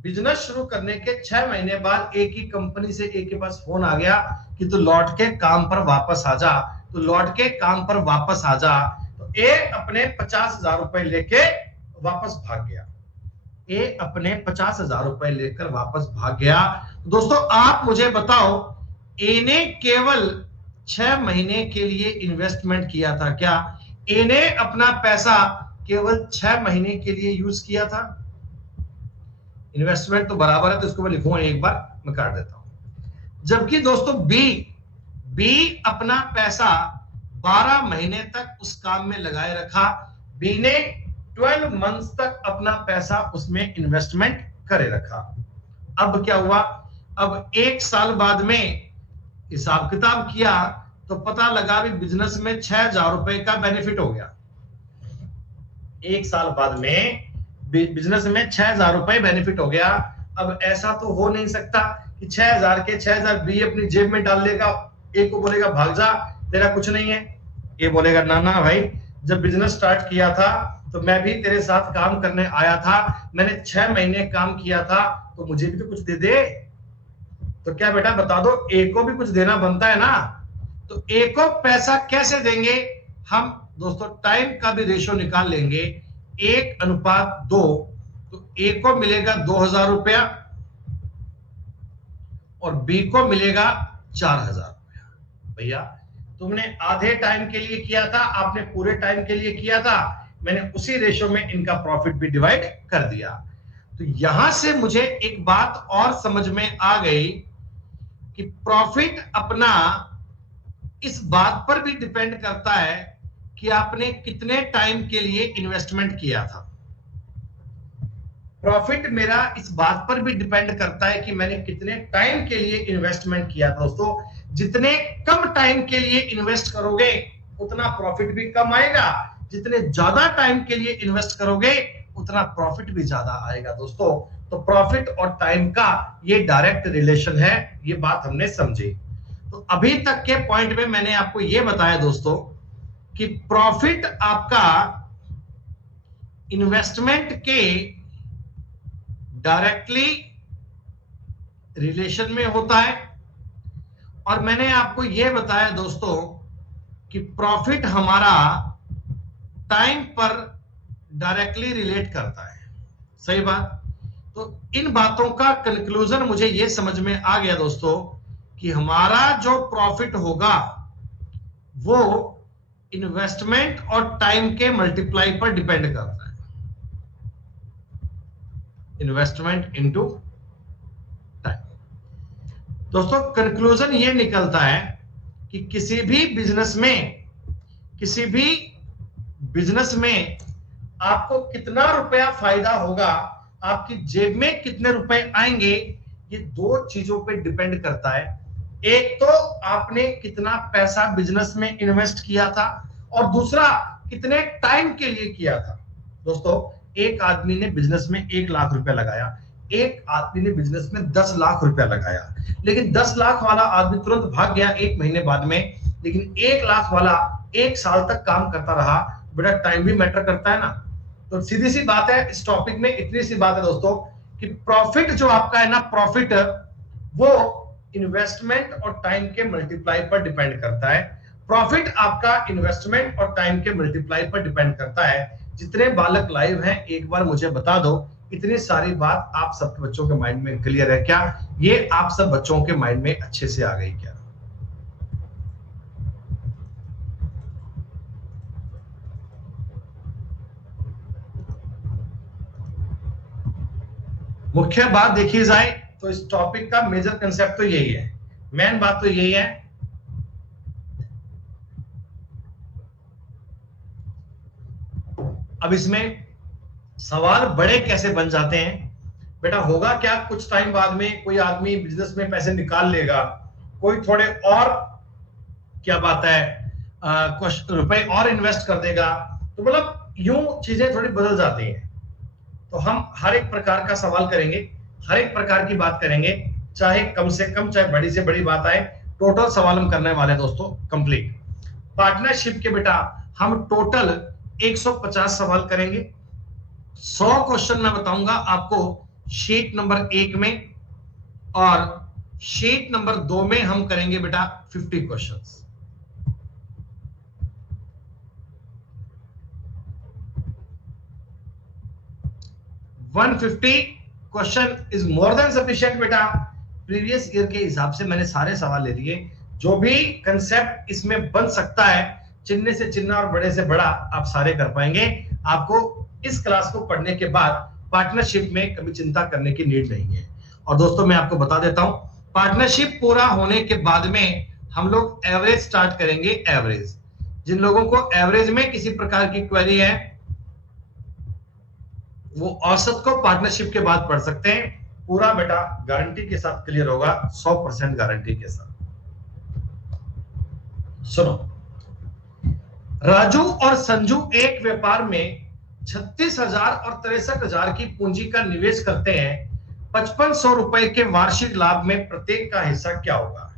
बिजनेस शुरू करने के 6 महीने बाद एक ही कंपनी से एक के पास फोन आ गया कि तू लौट के काम पर वापस आ जा, तू लौट के काम पर वापस आ जा। तो ए अपने 50,000 रुपए लेके वापस भाग गया। ए अपने 50,000 रुपए लेकर वापस भाग गया। दोस्तों आप मुझे बताओ, ए ने केवल 6 महीने के लिए इन्वेस्टमेंट किया था क्या? ए ने अपना पैसा केवल 6 महीने के लिए यूज किया था? इन्वेस्टमेंट तो बराबर है, तो इसको मैं लिखूंगा एक बार, मैं काट देता हूं। जबकि दोस्तों बी अपना पैसा 12 महीने तक उस काम में लगाए रखा। बी ने 12 मंथ्स तक अपना पैसा उसमें इन्वेस्टमेंट करे रखा। अब क्या हुआ, अब 1 साल बाद में हिसाब किताब किया तो पता लगा भी बिजनेस में 6,000 रुपए का बेनिफिट हो गया। 1 साल बाद में बिजनेस में 6,000 रुपए बेनिफिट हो गया। अब ऐसा तो हो नहीं सकता कि 6,000 के 6,000 बी अपनी जेब में डाल लेगा, ए को बोलेगा भाग जा तेरा कुछ नहीं है। ए बोलेगा ना ना भाई, जब बिजनेस स्टार्ट किया था तो मैं भी तेरे साथ काम करने आया था, मैंने 6 महीने काम किया था, तो मुझे भी तो कुछ दे दे। तो क्या बेटा बता दो, ए को भी कुछ देना बनता है ना। तो ए को पैसा कैसे देंगे हम? दोस्तों टाइम का भी रेशो निकाल लेंगे, 1:2। तो ए को मिलेगा 2,000 रुपया और बी को मिलेगा 4,000 रुपया। भैया तुमने आधे टाइम के लिए किया था, आपने पूरे टाइम के लिए किया था, मैंने उसी रेशो में इनका प्रॉफिट भी डिवाइड कर दिया। तो यहां से मुझे एक बात और समझ में आ गई कि प्रॉफिट अपना इस बात पर भी डिपेंड करता है कि आपने कितने टाइम के लिए इन्वेस्टमेंट किया था। प्रॉफिट मेरा इस बात पर भी डिपेंड करता है कि मैंने कितने टाइम के लिए इन्वेस्टमेंट किया। दोस्तों, जितने कम टाइम के लिए इन्वेस्ट करोगे उतना प्रॉफिट भी कम आएगा, जितने ज्यादा टाइम के लिए इन्वेस्ट करोगे उतना प्रॉफिट भी ज्यादा आएगा। दोस्तों, तो प्रॉफिट और टाइम का ये डायरेक्ट रिलेशन है, ये बात हमने समझी। तो अभी तक के पॉइंट में मैंने आपको ये बताया दोस्तों कि प्रॉफिट आपका इन्वेस्टमेंट के डायरेक्टली रिलेशन में होता है, और मैंने आपको यह बताया दोस्तों कि प्रॉफिट हमारा टाइम पर डायरेक्टली रिलेट करता है। सही बात। तो इन बातों का कंक्लूजन मुझे यह समझ में आ गया दोस्तों कि हमारा जो प्रॉफिट होगा वो इन्वेस्टमेंट और टाइम के मल्टीप्लाई पर डिपेंड करता है। Investment into time. दोस्तों, कंक्लूजन ये निकलता है कि किसी भी बिजनेस में आपको कितना रुपया फायदा होगा, आपकी जेब में कितने रुपए आएंगे, ये दो चीजों पे डिपेंड करता है। एक तो आपने कितना पैसा बिजनेस में इन्वेस्ट किया था, और दूसरा कितने टाइम के लिए किया था। दोस्तों, एक आदमी ने बिजनेस में 1 लाख रुपया लगाया, एक आदमी ने बिजनेस में 10 लाख रुपया लगाया, लेकिन 10 लाख वाला आदमी तुरंत भाग गया 1 महीने बाद में, लेकिन 1 लाख वाला 1 साल तक काम करता रहा। बेटा, टाइम भी मैटर करता है ना। तो सीधी सी बात है, इस टॉपिक में इतनी सी बात है दोस्तों कि प्रॉफिट जो आपका है ना, प्रॉफिट वो इन्वेस्टमेंट और टाइम के मल्टीप्लाई पर डिपेंड करता है। प्रॉफिट आपका इन्वेस्टमेंट और टाइम के मल्टीप्लाई पर डिपेंड करता है। जितने बालक लाइव हैं, एक बार मुझे बता दो, इतनी सारी बात आप सब बच्चों के माइंड में क्लियर है क्या? ये आप सब बच्चों के माइंड में अच्छे से आ गई क्या? मुख्य बात देखी जाए तो इस टॉपिक का मेजर कंसेप्ट तो यही है, मेन बात तो यही है। अब इसमें सवाल बड़े कैसे बन जाते हैं? बेटा, होगा क्या, कुछ टाइम बाद में कोई आदमी बिजनेस में पैसे निकाल लेगा, कोई थोड़े और क्या बात है कुछ रुपए और इन्वेस्ट कर देगा, तो मतलब यूं चीजें थोड़ी बदल जाती हैं। तो हम हर एक प्रकार का सवाल करेंगे, हर एक प्रकार की बात करेंगे, चाहे कम से कम चाहे बड़ी से बड़ी बात आए, टोटल सवाल हम करने वाले दोस्तों कंप्लीट। पार्टनरशिप के बेटा हम टोटल 150 सवाल करेंगे। 100 क्वेश्चन मैं बताऊंगा आपको शीट नंबर 1 में, और शीट नंबर 2 में हम करेंगे बेटा 50 questions. Question is more than sufficient बेटा। प्रीवियस ईयर के हिसाब से मैंने सारे सवाल ले लिए, जो भी कंसेप्ट इसमें बन सकता है, चिन्ह से चिन्ह और बड़े से बड़ा, आप सारे कर पाएंगे। आपको इस क्लास को पढ़ने के बाद पार्टनरशिप में कभी चिंता करने की नीड नहीं है। और दोस्तों, मैं आपको बता देता हूं, पार्टनरशिप पूरा होने के बाद में हम लोग एवरेज स्टार्ट करेंगे। एवरेज, जिन लोगों को एवरेज में किसी प्रकार की क्वेरी है वो औसत को पार्टनरशिप के बाद पढ़ सकते हैं। पूरा बेटा गारंटी के साथ क्लियर होगा, 100% गारंटी के साथ। सुनो, राजू और संजू एक व्यापार में 36,000 और 63,000 की पूंजी का निवेश करते हैं। 5500 रुपए के वार्षिक लाभ में प्रत्येक का हिस्सा क्या होगा?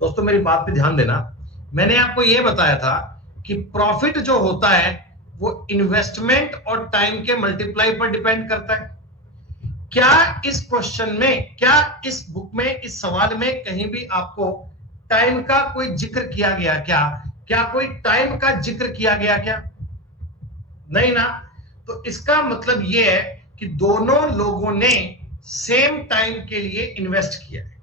दोस्तों, मेरी बात पे ध्यान देना। मैंने आपको यह बताया था कि प्रॉफिट जो होता है वो इन्वेस्टमेंट और टाइम के मल्टीप्लाई पर डिपेंड करता है। क्या इस क्वेश्चन में, क्या इस बुक में, इस सवाल में कहीं भी आपको टाइम का कोई जिक्र किया गया क्या कोई टाइम का जिक्र किया गया क्या? नहीं ना। तो इसका मतलब यह है कि दोनों लोगों ने सेम टाइम के लिए इन्वेस्ट किया है।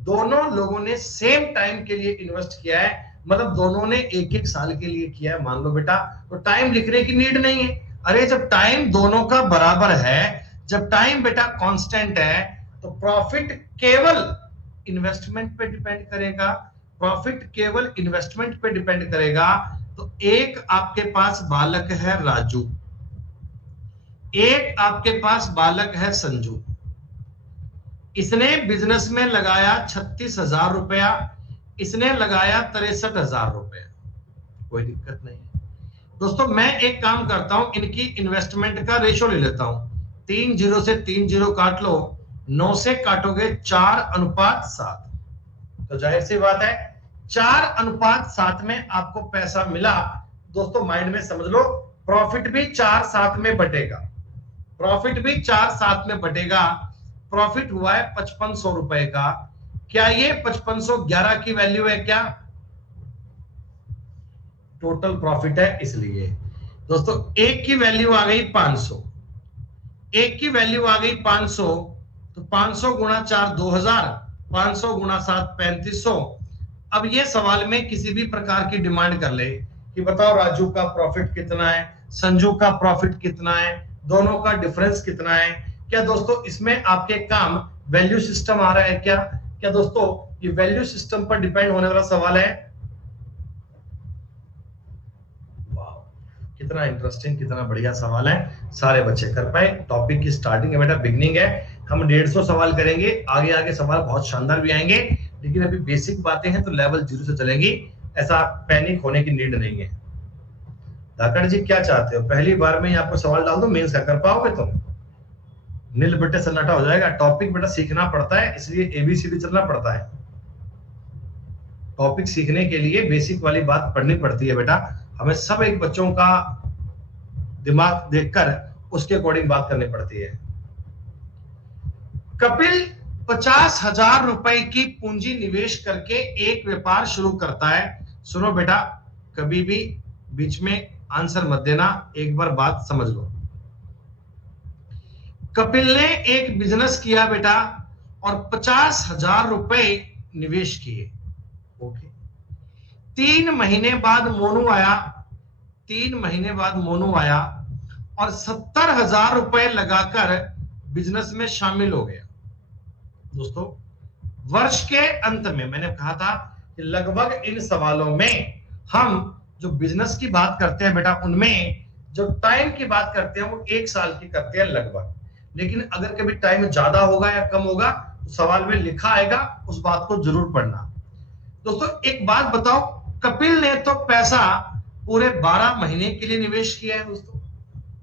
दोनों लोगों ने सेम टाइम के लिए इन्वेस्ट किया है, मतलब दोनों ने 1-1 साल के लिए किया है, मान लो बेटा। तो टाइम लिखने की नीड नहीं है। अरे, जब टाइम दोनों का बराबर है, जब टाइम बेटा कांस्टेंट है, तो प्रॉफिट केवल इन्वेस्टमेंट पे डिपेंड करेगा। प्रॉफिट केवल इन्वेस्टमेंट पे डिपेंड करेगा। तो एक आपके पास बालक है राजू, एक आपके पास बालक है संजू, इसने बिजनेस में लगाया 36,000 रुपया, इसने लगाया 63,000 रुपया। कोई दिक्कत नहीं है दोस्तों। मैं एक काम करता हूं, इनकी इन्वेस्टमेंट का रेशो ले लेता हूं। 3 जीरो से 3 जीरो काट लो, 9 से काटोगे 4:7। तो जाहिर सी बात है 4:7 में आपको पैसा मिला। दोस्तों माइंड में समझ लो, प्रॉफिट भी 4:7 में बटेगा, प्रॉफिट भी 4:7 में बटेगा। प्रॉफिट हुआ है 5500 रुपए का। क्या ये 5511 की वैल्यू है क्या? टोटल प्रॉफिट है, इसलिए दोस्तों एक की वैल्यू आ गई 500, एक की वैल्यू आ गई 500, तो 500 गुणा 4 2000, 500 गुणा 7 3500। अब ये सवाल में किसी भी प्रकार की डिमांड कर ले कि बताओ राजू का प्रॉफिट कितना है, संजू का प्रॉफिट कितना है, दोनों का डिफरेंस कितना है। क्या दोस्तों इसमें आपके काम वैल्यू सिस्टम आ रहा है क्या? क्या दोस्तों ये वैल्यू सिस्टम पर डिपेंड होने वाला सवाल है? कितना इंटरेस्टिंग, कितना बढ़िया सवाल है, सारे बच्चे कर पाए। टॉपिक की स्टार्टिंग है बेटा, बिगनिंग है। हम 150 सवाल करेंगे, आगे आगे सवाल बहुत शानदार भी आएंगे, लेकिन अभी बेसिक बातें हैं तो लेवल 0 से चलेंगी, ऐसा पैनिक होने की नीड नहीं है। धाकड़ जी क्या चाहते हो, पहली बार में ही आपको सवाल डाल दो, मेंस का कर पाओगे तुम? नील बेटे सन्नाटा हो जाएगा। टॉपिक बेटा सीखना पड़ता है, इसलिए एबीसीडी चलना पड़ता है। टॉपिक सीखने के लिए बेसिक वाली बात पढ़नी पड़ती है बेटा। हमें सब एक बच्चों का दिमाग देखकर उसके अकॉर्डिंग बात करनी पड़ती है। कपिल 50,000 रुपए की पूंजी निवेश करके एक व्यापार शुरू करता है। सुनो बेटा, कभी भी बीच में आंसर मत देना, एक बार बात समझ लो। कपिल ने एक बिजनेस किया बेटा और 50,000 रुपए निवेश किए। ओके, 3 महीने बाद मोनू आया, 3 महीने बाद मोनू आया और 70,000 रुपए लगाकर बिजनेस में शामिल हो गया। दोस्तों वर्ष के अंत में मैंने कहा था कि लगभग इन सवालों में हम जो बिजनेस की बात करते हैं बेटा, उनमें जो टाइम की बात करते हैं वो 1 साल की करते हैं लगभग। लेकिन अगर कभी टाइम ज्यादा होगा या कम होगा तो सवाल में लिखा आएगा, उस बात को जरूर पढ़ना। दोस्तों एक बात बताओ, कपिल ने तो पैसा पूरे 12 महीने के लिए निवेश किया है। दोस्तों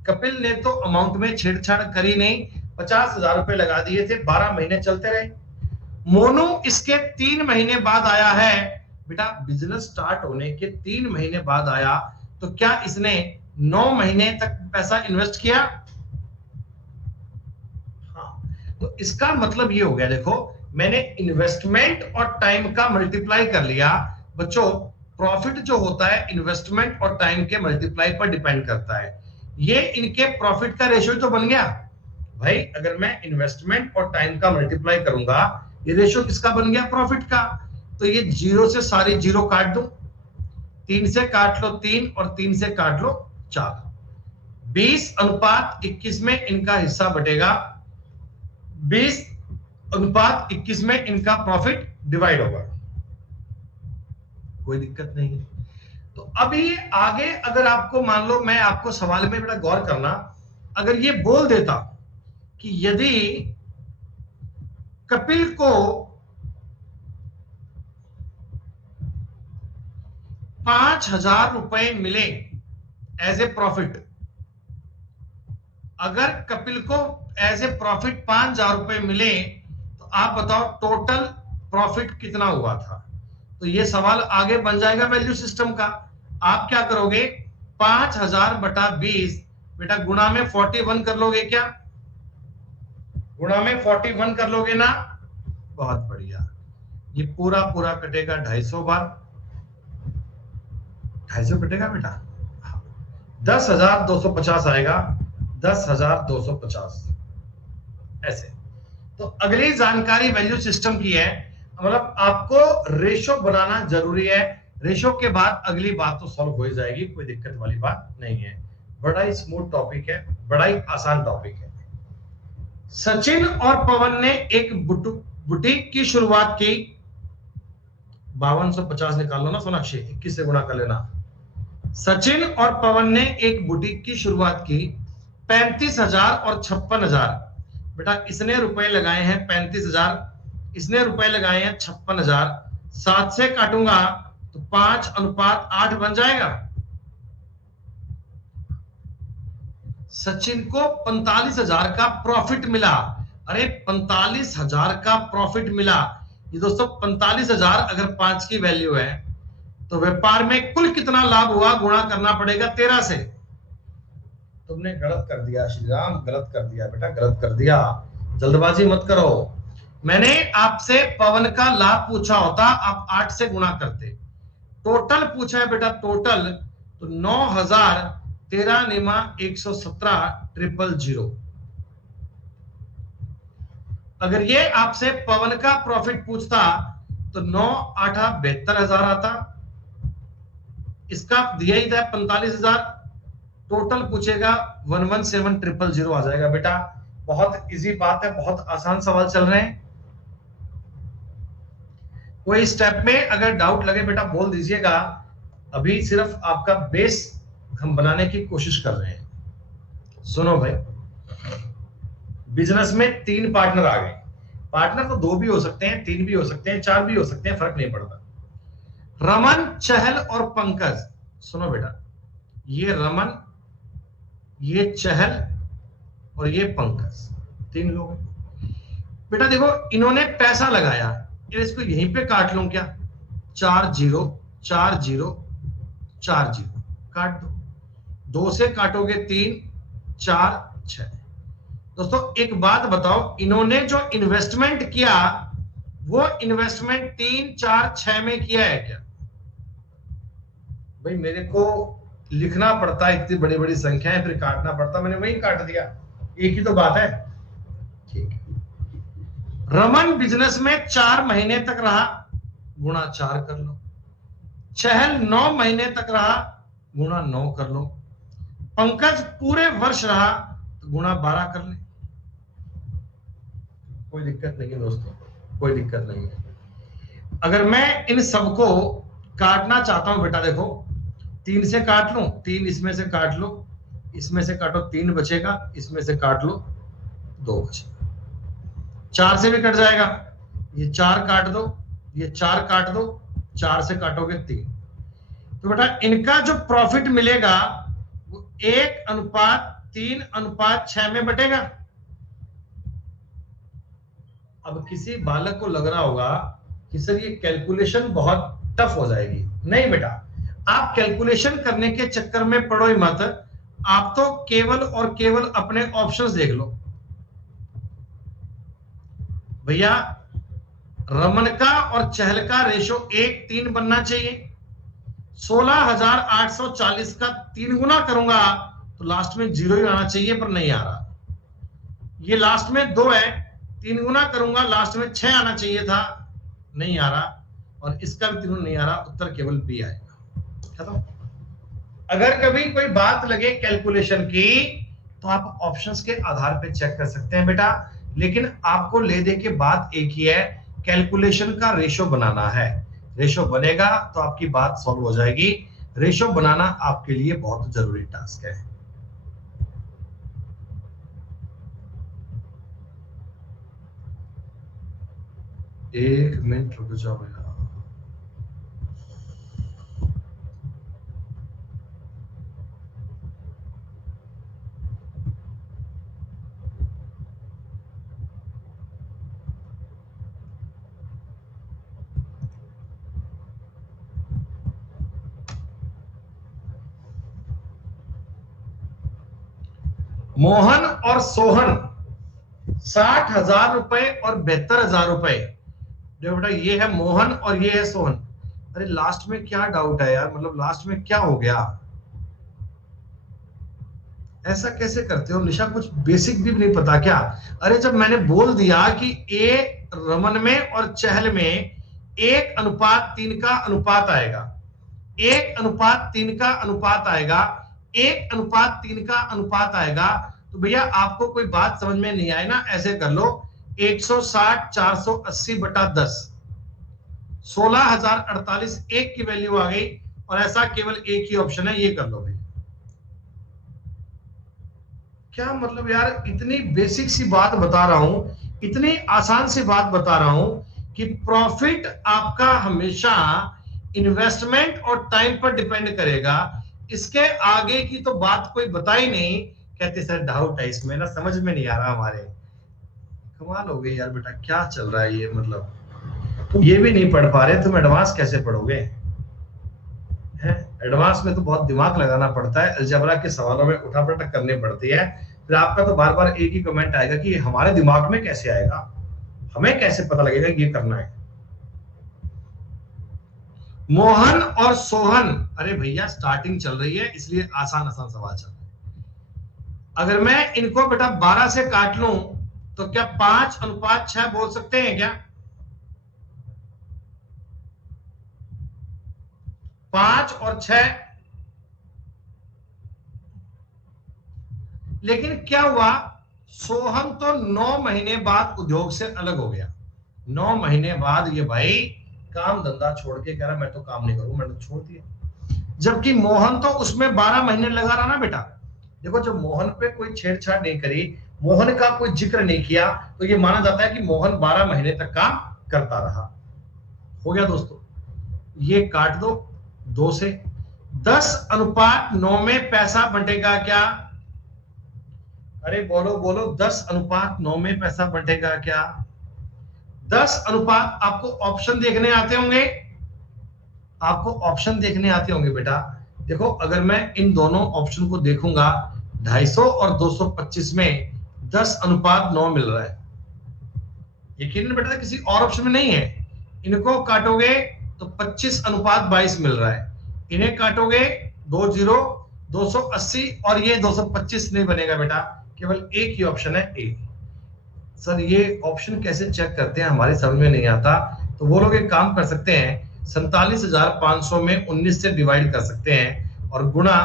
कपिल ने तो अमाउंट में छेड़छाड़ करी नहीं, 50,000 रुपए लगा दिए थे, 12 महीने चलते रहे। मोनू इसके 3 महीने बाद आया है बेटा, बिजनेस स्टार्ट होने के 3 महीने बाद आया, तो क्या इसने 9 महीने तक पैसा इन्वेस्ट किया? हाँ, तो इसका मतलब ये हो गया, देखो मैंने इन्वेस्टमेंट और टाइम का मल्टीप्लाई कर लिया। बच्चों प्रॉफिट जो होता है इन्वेस्टमेंट और टाइम के मल्टीप्लाई पर डिपेंड करता है। ये इनके प्रॉफिट का रेशियो तो बन गया भाई। अगर मैं इन्वेस्टमेंट और टाइम का मल्टीप्लाई करूंगा, ये रेशियो किसका बन गया? प्रॉफिट का। तो ये 0 से सारी 0 काट दूं, 3 से काट लो 3 और 3 से काट लो 4, 20:21 में इनका हिस्सा बटेगा, 20:21 में इनका प्रॉफिट डिवाइड होगा। कोई दिक्कत नहीं। तो अभी आगे अगर आपको मान लो, मैं आपको सवाल में बड़ा गौर करना, अगर ये बोल देता कि यदि कपिल को 5,000 रुपए मिले एज ए प्रॉफिट, अगर कपिल को एज ए प्रॉफिट 5,000 रुपए मिले, तो आप बताओ टोटल प्रॉफिट कितना हुआ था? तो ये सवाल आगे बन जाएगा वैल्यू सिस्टम का। आप क्या करोगे, 5,000 बटा 20 बेटा गुणा में 41 कर लोगे क्या? गुणा में 41 कर लोगे ना? बहुत बढ़िया। ये पूरा पूरा कटेगा 250 बार, 250 कटेगा बेटा, 10,250 आएगा, 10,250 ऐसे। तो अगली जानकारी वैल्यू सिस्टम की है, मतलब आपको रेशो बनाना जरूरी है। रेशो के बाद अगली बात तो सॉल्व हो ही जाएगी, कोई दिक्कत वाली बात नहीं है। बड़ा ही स्मूथ टॉपिक है, बड़ा ही आसान टॉपिक है। सचिन और पवन ने एक बुटीक की शुरुआत की। 5250 निकाल लो ना सोनाक्षी, 21 से गुणा कर लेना। सचिन और पवन ने एक बुटीक की शुरुआत की। 35,000 और 56,000। बेटा इसने रुपए लगाए हैं 35,000, इसने रुपए लगाए हैं 56,000। 7 से काटूंगा तो 5:8 बन जाएगा। सचिन को 45,000 का प्रॉफिट मिला। अरे 45,000 का प्रॉफिट मिला। ये दोस्तों 45,000 अगर 5 की वैल्यू है तो व्यापार में कुल कितना लाभ हुआ गुणा करना पड़ेगा 13 से। तुमने गलत कर दिया श्रीराम, गलत कर दिया बेटा, गलत कर दिया। जल्दबाजी मत करो। मैंने आपसे पवन का लाभ पूछा होता, आप 8 से गुणा करते। टोटल पूछा है बेटा टोटल, तो 9,000 13 निमा 117 000। अगर ये आपसे पवन का प्रॉफिट पूछता तो 9 8 72,000 आता। इसका दिया ही था 45,000। टोटल पूछेगा 117 000 आ जाएगा। बेटा बहुत इजी बात है, बहुत आसान सवाल चल रहे हैं। कोई स्टेप में अगर डाउट लगे बेटा बोल दीजिएगा। अभी सिर्फ आपका बेस हम बनाने की कोशिश कर रहे हैं। सुनो भाई, बिजनेस में 3 पार्टनर आ गए। पार्टनर तो 2 भी हो सकते हैं, 3 भी हो सकते हैं, 4 भी हो सकते हैं, फर्क नहीं पड़ता। रमन, चहल और पंकज। सुनो बेटा, ये रमन, ये चहल और ये पंकज, 3 लोग हैं। बेटा देखो इन्होंने पैसा लगाया, इसको यहीं पे काट लूं क्या? 4 0 4 0 4 0 काट दो। 2 से काटोगे 3 4 6। दोस्तों एक बात बताओ, इन्होंने जो इन्वेस्टमेंट किया वो इन्वेस्टमेंट 3 4 6 में किया है क्या? भाई मेरे को लिखना पड़ता है, इतनी बड़ी बड़ी संख्याएं फिर काटना पड़ता, मैंने वही काट दिया। एक ही तो बात है। ठीक है। रमन बिजनेस में 4 महीने तक रहा, गुणा 4 कर लो। चहल 9 महीने तक रहा, गुणा 9 कर लो। पंकज पूरे वर्ष रहा तो गुणा 12 कर ले। कोई दिक्कत नहीं है दोस्तों, कोई दिक्कत नहीं है। अगर मैं इन सबको काटना चाहता हूं बेटा देखो, 3 से काट लूं, 3 इसमें से काट लो, इसमें से काटो 3 बचेगा, इसमें से काट लो 2 बचेगा। 4 से भी कट जाएगा, ये 4 काट दो, ये 4 काट दो, 4 से काटोगे 3। तो बेटा इनका जो प्रॉफिट मिलेगा वो 1:3:6 में बटेगा। अब किसी बालक को लग रहा होगा कि सर ये कैलकुलेशन बहुत टफ हो जाएगी। नहीं बेटा, आप कैलकुलेशन करने के चक्कर में पड़ो ही मत। आप तो केवल और केवल अपने ऑप्शंस देख लो। भैया रमन का और चहल का रेशो 1:3 बनना चाहिए। 16,840 का 3 गुना करूंगा तो लास्ट में 0 ही आना चाहिए, पर नहीं आ रहा। ये लास्ट में 2 है, 3 गुना करूंगा लास्ट में 6 आना चाहिए था, नहीं आ रहा। और इसका भी 3 नहीं आ रहा, उत्तर केवल बी आएगा। खत्म। अगर कभी कोई बात लगे कैलकुलेशन की तो आप ऑप्शंस के आधार पे चेक कर सकते हैं बेटा, लेकिन आपको ले दे के बात एक ही है, कैलकुलेशन का रेशो बनाना है। रेशो बनेगा तो आपकी बात सॉल्व हो जाएगी। रेशो बनाना आपके लिए बहुत जरूरी टास्क है। एक मिनट रुक जाओ भैया। मोहन और सोहन 60,000 रुपए और 72,000 रुपए। जो बेटा ये है मोहन और ये है सोहन। अरे लास्ट में क्या डाउट है यार, मतलब लास्ट में क्या हो गया? ऐसा कैसे करते हो निशा, कुछ बेसिक भी नहीं पता क्या? अरे जब मैंने बोल दिया कि ए रमन में और चहल में 1:3 का अनुपात आएगा, 1:3 का अनुपात आएगा, 1:3 का अनुपात आएगा, तो भैया आपको कोई बात समझ में नहीं आए ना, ऐसे कर लो 160 480 बटा 10, 16,048 एक की वैल्यू आ गई। और ऐसा केवल एक ही ऑप्शन है, ये कर लो भाई। क्या मतलब यार, इतनी बेसिक सी बात बता रहा हूं, इतनी आसान सी बात बता रहा हूं कि प्रॉफिट आपका हमेशा इन्वेस्टमेंट और टाइम पर डिपेंड करेगा। इसके आगे की तो बात कोई बता ही नहीं। कहते सर डाउट है इसमें ना, समझ में नहीं आ रहा हमारे। कमाल हो गई यार बेटा, क्या चल रहा है ये, मतलब तुम ये भी नहीं पढ़ पा रहे, तुम एडवांस कैसे पढ़ोगे? है एडवांस में तो बहुत दिमाग लगाना पड़ता है, अलजेब्रा के सवालों में उठा पटक करनी पड़ती है। फिर आपका तो बार बार एक ही कमेंट आएगा कि हमारे दिमाग में कैसे आएगा, हमें कैसे पता लगेगा कि ये करना है। मोहन और सोहन, अरे भैया स्टार्टिंग चल रही है इसलिए आसान आसान सवाल चल रहे हैं। अगर मैं इनको बेटा 12 से काट लूं तो क्या 5:6 बोल सकते हैं क्या? 5 और 6। लेकिन क्या हुआ, सोहम तो 9 महीने बाद उद्योग से अलग हो गया। 9 महीने बाद ये भाई काम धंधा छोड़ के कह रहा मैं तो काम नहीं करूं, मैंने तो छोड़ दिया। जबकि मोहन तो उसमें 12 महीने लगा रहा ना बेटा। देखो जब मोहन पे कोई छेड़छाड़ नहीं करी, मोहन का कोई जिक्र नहीं किया, तो ये माना जाता है कि मोहन 12 महीने तक काम करता रहा। हो गया दोस्तों, ये काट दो 2 से। 10:9 में पैसा बंटेगा क्या? अरे बोलो बोलो, 10:9 में पैसा बंटेगा क्या? 10 अनुपात, आपको ऑप्शन देखने आते होंगे, आपको ऑप्शन देखने आते होंगे बेटा। देखो अगर मैं इन दोनों ऑप्शन को देखूंगा, 250 और 225 में 10:9 मिल रहा है। यकीनन बेटा किसी और ऑप्शन में नहीं है। इनको काटोगे तो 25:22 मिल रहा है। इन्हें काटोगे 280 और ये 225 नहीं बनेगा बेटा, केवल एक ही ऑप्शन है ए। सर ये ऑप्शन कैसे चेक करते हैं, हमारी समझ में नहीं आता। तो वो लोग एक काम कर सकते हैं, 47,500 में 19 से डिवाइड कर सकते हैं और गुणा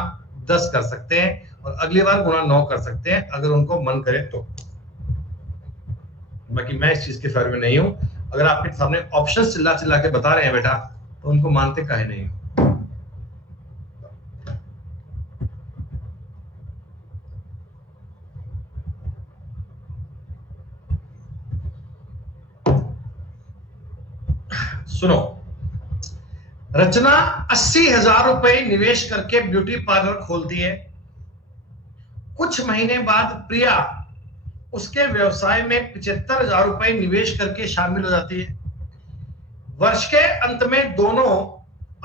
10 कर सकते हैं, और अगली बार गुणा 9 कर सकते हैं अगर उनको मन करे तो। बाकी मैं इस चीज के फेवर में नहीं हूं। अगर आपके सामने ऑप्शन चिल्ला चिल्ला के बता रहे हैं बेटा, तो उनको मानते काहे नहीं हो। सुनो, रचना 80,000 रुपए निवेश करके ब्यूटी पार्लर खोलती है। कुछ महीने बाद प्रिया उसके व्यवसाय में 75,000 रुपए निवेश करके शामिल हो जाती है। वर्ष के अंत में दोनों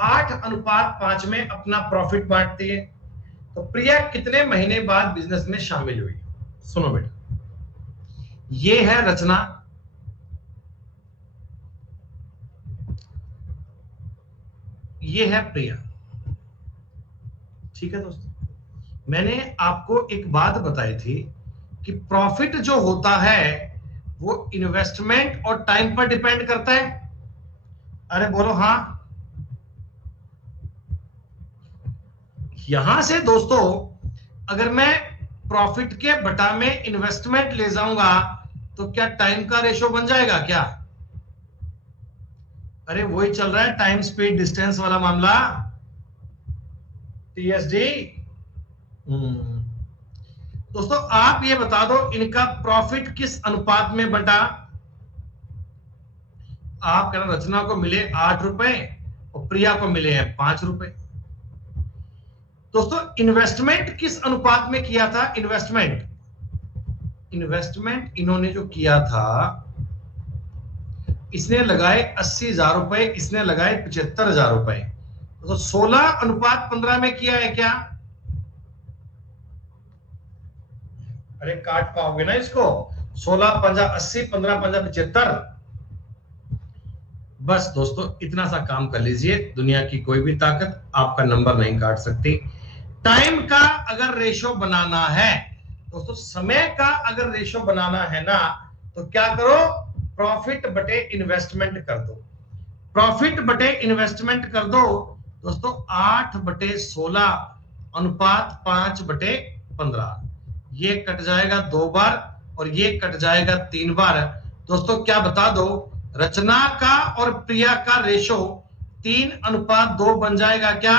8:5 में अपना प्रॉफिट बांटती है। तो प्रिया कितने महीने बाद बिजनेस में शामिल हुई? सुनो बेटा, ये है रचना, ये है प्रिया। ठीक है दोस्तों, मैंने आपको एक बात बताई थी कि प्रॉफिट जो होता है वो इन्वेस्टमेंट और टाइम पर डिपेंड करता है। अरे बोलो हाँ। यहां से दोस्तों अगर मैं प्रॉफिट के बटा में इन्वेस्टमेंट ले जाऊंगा तो क्या टाइम का रेशो बन जाएगा क्या? अरे वही चल रहा है टाइम स्पीड डिस्टेंस वाला मामला, टीएसडी। दोस्तों आप ये बता दो इनका प्रॉफिट किस अनुपात में बटा। आप कह रहे रचना को मिले 8 रुपए और प्रिया को मिले हैं 5 रुपए। दोस्तों इन्वेस्टमेंट किस अनुपात में किया था? इन्वेस्टमेंट इन्होंने जो किया था, इसने लगाए 80,000 रुपए, इसने लगाए 75,000 रुपए। तो 16:15 में किया है क्या? अरे काट पाओगे ना इसको, 16 पंजा 80, 15 पंजा 75। बस दोस्तों इतना सा काम कर लीजिए, दुनिया की कोई भी ताकत आपका नंबर नहीं काट सकती। टाइम का अगर रेशो बनाना है दोस्तों, समय का अगर रेशो बनाना है ना, तो क्या करो, प्रॉफिट बटे इन्वेस्टमेंट कर दो। प्रॉफिट बटे इन्वेस्टमेंट कर दो दोस्तों, 8/16 अनुपात 5/15। ये कट जाएगा 2 बार और ये कट जाएगा 3 बार। दोस्तों क्या बता दो, रचना का और प्रिया का रेशो 3:2 बन जाएगा क्या?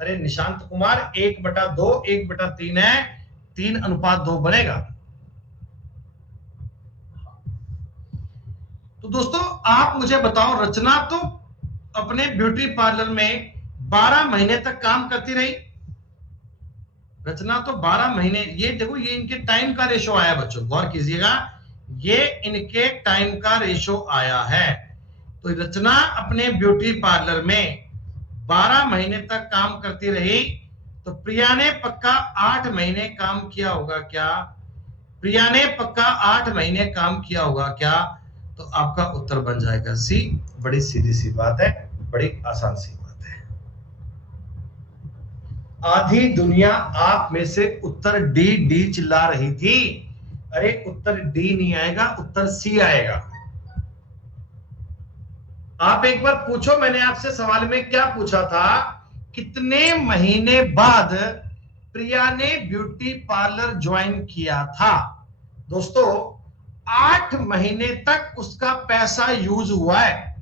अरे निशांत कुमार 1/2 1/3 है, 3:2 बनेगा। तो दोस्तों आप मुझे बताओ, रचना तो अपने ब्यूटी पार्लर में 12 महीने तक काम करती रही। रचना तो 12 महीने, ये देखो ये इनके टाइम का रेशो आया बच्चों, गौर कीजिएगा, ये इनके टाइम का रेशो आया है। तो रचना अपने ब्यूटी पार्लर में 12 महीने तक काम करती रही, तो प्रिया ने पक्का 8 महीने काम किया होगा क्या? प्रिया ने पक्का 8 महीने काम किया होगा क्या? तो आपका उत्तर बन जाएगा सी। बड़ी सीधी सी बात है, बड़ी आसान सी बात है। आधी दुनिया आप में से उत्तर डी डी चिल्ला रही थी। अरे उत्तर डी नहीं आएगा, उत्तर सी आएगा। आप एक बार पूछो, मैंने आपसे सवाल में क्या पूछा था, कितने महीने बाद प्रिया ने ब्यूटी पार्लर ज्वाइन किया था? दोस्तों 8 महीने तक उसका पैसा यूज हुआ है।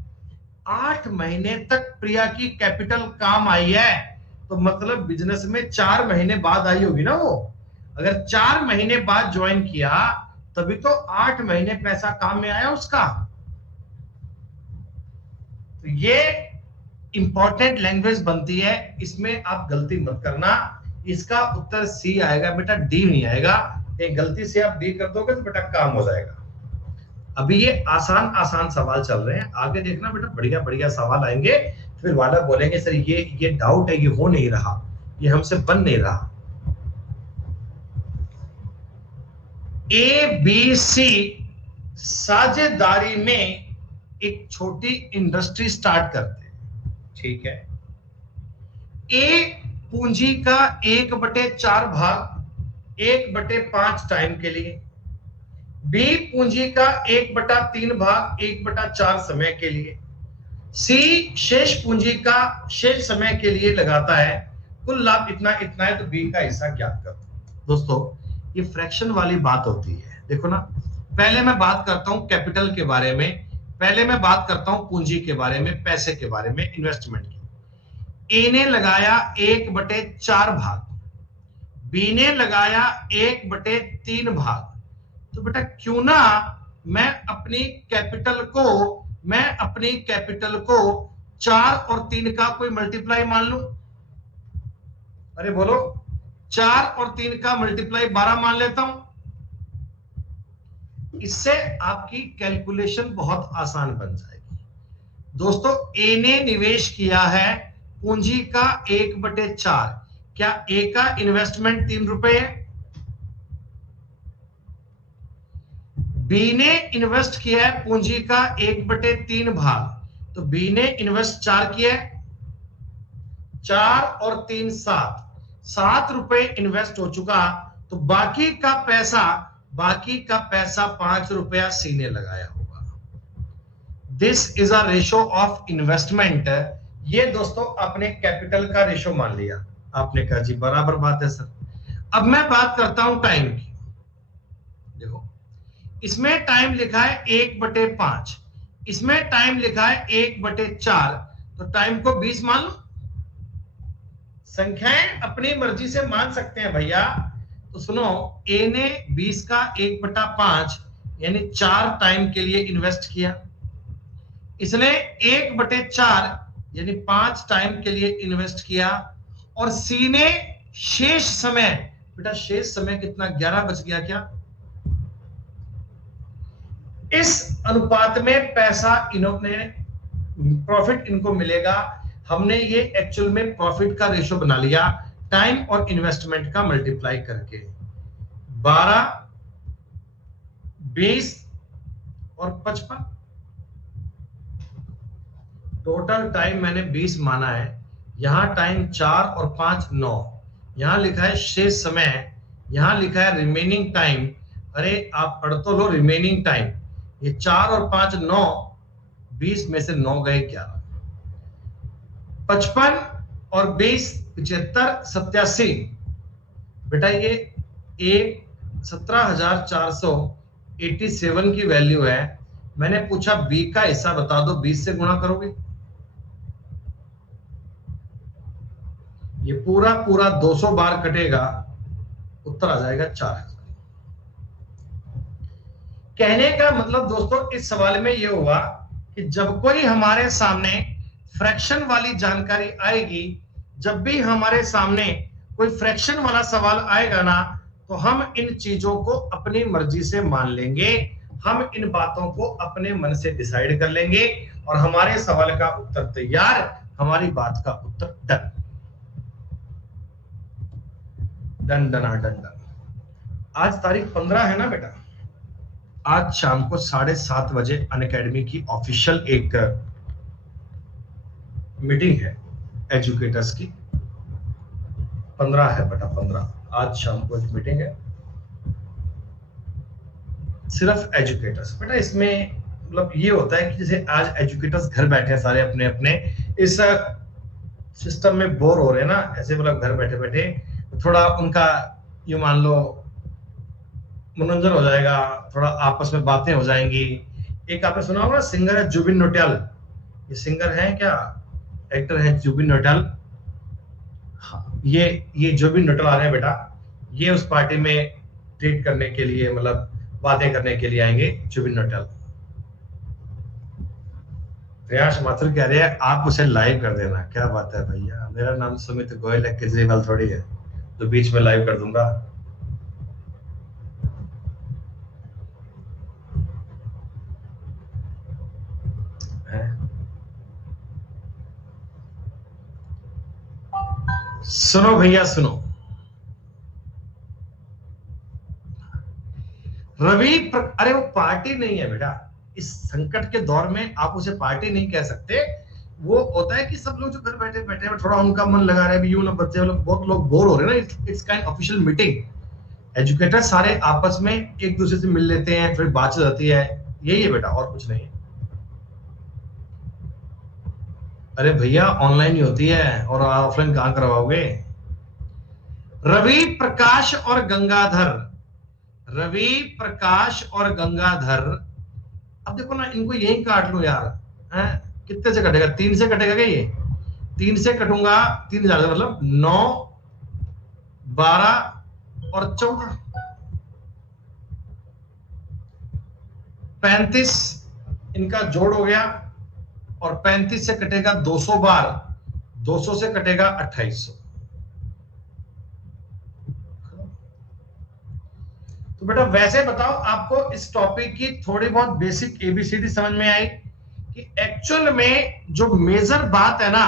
8 महीने तक प्रिया की कैपिटल काम आई है, तो मतलब बिजनेस में 4 महीने बाद आई होगी ना वो। अगर 4 महीने बाद ज्वाइन किया तभी तो 8 महीने पैसा काम में आया उसका। तो ये इंपॉर्टेंट लैंग्वेज बनती है, इसमें आप गलती मत करना। इसका उत्तर सी आएगा बेटा, डी नहीं आएगा। एक गलती से आप डी कर दोगे तो बेटा काम हो जाएगा। अभी ये आसान आसान सवाल चल रहे हैं, आगे देखना बेटा बढ़िया बढ़िया सवाल आएंगे। फिर वाला बोलेंगे सर ये डाउट है, ये हो नहीं रहा, ये हमसे बन नहीं रहा। ए बी सी साझेदारी में एक छोटी इंडस्ट्री स्टार्ट करते हैं, ठीक है। ए पूंजी का 1/4 भाग 1/5 टाइम के लिए, बी पूंजी का 1/3 भाग 1/4 समय के लिए, सी शेष पूंजी का शेष समय के लिए लगाता है। कुल लाभ इतना इतना है, तो बी का हिस्सा ज्ञात कर दो। दोस्तों ये फ्रैक्शन वाली बात होती है, देखो ना। पहले मैं बात करता हूं कैपिटल के बारे में, पहले मैं बात करता हूं पूंजी के बारे में, पैसे के बारे में, इन्वेस्टमेंट की। ए ने लगाया 1/4 भाग, बी ने लगाया 1/3 भाग। तो बेटा क्यों ना मैं अपनी कैपिटल को 4 और 3 का कोई मल्टीप्लाई मान लूं। अरे बोलो, 4 और 3 का मल्टीप्लाई 12 मान लेता हूं। इससे आपकी कैलकुलेशन बहुत आसान बन जाएगी। दोस्तों ए ने निवेश किया है पूंजी का 1/4, क्या ए का इन्वेस्टमेंट 3 रुपए है? बी ने इन्वेस्ट किया है पूंजी का 1/3 भाग, तो बी ने इन्वेस्ट 4 किया है। 4 और 3 7 रुपए इन्वेस्ट हो चुका, तो बाकी का पैसा 5 रुपया सी ने लगाया होगा। This is a ratio of investment. ये दोस्तों आपने कैपिटल का रेशो मान लिया। आपने कहा जी बराबर बात है सर। अब मैं बात करता हूं टाइम की। देखो इसमें टाइम लिखा है 1/5, इसमें टाइम लिखा है 1/4, तो टाइम को 20 मान लो। संख्याएं अपनी मर्जी से मान सकते हैं भैया। तो सुनो, ए ने 20 का 1/5 यानी 4 टाइम के लिए इन्वेस्ट किया, इसने 1/4 यानी 5 टाइम के लिए इन्वेस्ट किया, और सी ने शेष समय, बेटा शेष समय कितना, 11 बच गया क्या? इस अनुपात में पैसा इन्होंने, प्रॉफिट इनको मिलेगा। हमने ये एक्चुअल में प्रॉफिट का रेशो बना लिया टाइम और इन्वेस्टमेंट का मल्टीप्लाई करके। 12, 20 और 55, टोटल टाइम मैंने 20 माना है। यहां टाइम 4 और 5 9, यहां लिखा है शेष समय, यहां लिखा है रिमेनिंग टाइम। अरे आप पढ़ तो लो, रिमेनिंग टाइम। ये 4 और 5 9, 20 में से 9 गए 11, 55 और 20 75 87। बेटा ये 17,487 की वैल्यू है। मैंने पूछा बी का हिस्सा बता दो, 20 से गुणा करोगे, ये पूरा 200 बार कटेगा, उत्तर आ जाएगा 4000। कहने का मतलब दोस्तों इस सवाल में यह हुआ कि जब कोई हमारे सामने फ्रैक्शन वाली जानकारी आएगी, जब भी हमारे सामने कोई फ्रैक्शन वाला सवाल आएगा ना, तो हम इन चीजों को अपनी मर्जी से मान लेंगे, हम इन बातों को अपने मन से डिसाइड कर लेंगे और हमारे सवाल का उत्तर तैयार, हमारी बात का उत्तर done. Done done done done. आज तारीख 15 है ना बेटा। आज शाम को 7:30 बजे अनअकैडमी की ऑफिशियल एक मीटिंग है एजुकेटर्स की। 15 है बेटा, 15 आज शाम को एक मीटिंग है सिर्फ एजुकेटर्स। बेटा इसमें मतलब ये होता है कि जैसे आज एजुकेटर्स घर बैठे हैं सारे अपने अपने इस सिस्टम में बोर हो रहे हैं ना, ऐसे मतलब घर बैठे बैठे थोड़ा उनका ये मान लो मनोरंजन हो जाएगा, थोड़ा आपस में बातें हो जाएंगी। एक आपने सुना होगा सिंगर है जुबिन नौटियाल, ये सिंगर है क्या, एक्टर है जुबिन नौटियाल। हाँ, ये जुबिन नौटियाल आ रहे हैं बेटा, ये उस पार्टी में ट्रीट करने के लिए मतलब बातें करने के लिए आएंगे जुबिन नौटियाल। प्रयास माथुर कह रहे हैं आप उसे लाइव कर देना। क्या बात है भैया, मेरा नाम सुमित गोयल है, केजरीवाल थोड़ी है तो बीच में लाइव कर दूंगा। सुनो भैया सुनो, अरे वो पार्टी नहीं है बेटा, इस संकट के दौर में आप उसे पार्टी नहीं कह सकते। वो होता है कि सब लोग जो घर बैठे बैठे थोड़ा उनका मन लगा रहे हैं, यूं बच्चे लोग बहुत लोग बोर हो रहे हैं ना, it's kind official meeting. Educator सारे आपस में एक दूसरे से मिल लेते हैं, फिर बातचीत होती है, यही है बेटा और कुछ नहीं है। अरे भैया ऑनलाइन ही होती है और ऑफलाइन कहां करवाओगे। रवि प्रकाश और गंगाधर, रवि प्रकाश और गंगाधर, अब देखो ना इनको यही काट लो यार, हैं कितने से कटेगा, 3 से कटेगा क्या ये, 3 से कटूंगा 3000 मतलब 9 12 और 14 35 इनका जोड़ हो गया और 35 से कटेगा 200 बार, 200 से कटेगा 2800। तो बेटा वैसे बताओ आपको इस टॉपिक की थोड़ी बहुत बेसिक एबीसीडी समझ में आई कि एक्चुअल में जो मेजर बात है ना,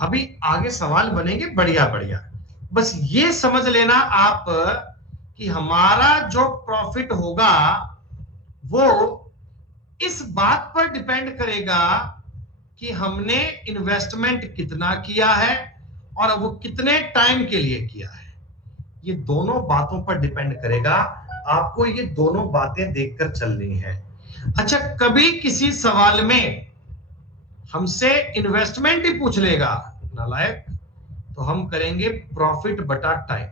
अभी आगे सवाल बनेंगे बढ़िया बढ़िया, बस ये समझ लेना आप कि हमारा जो प्रॉफिट होगा वो इस बात पर डिपेंड करेगा कि हमने इन्वेस्टमेंट कितना किया है और वो कितने टाइम के लिए किया है। ये दोनों बातों पर डिपेंड करेगा, आपको ये दोनों बातें देखकर चलनी है। अच्छा, कभी किसी सवाल में हमसे इन्वेस्टमेंट ही पूछ लेगा नालायक, तो हम करेंगे प्रॉफिट बटा टाइम,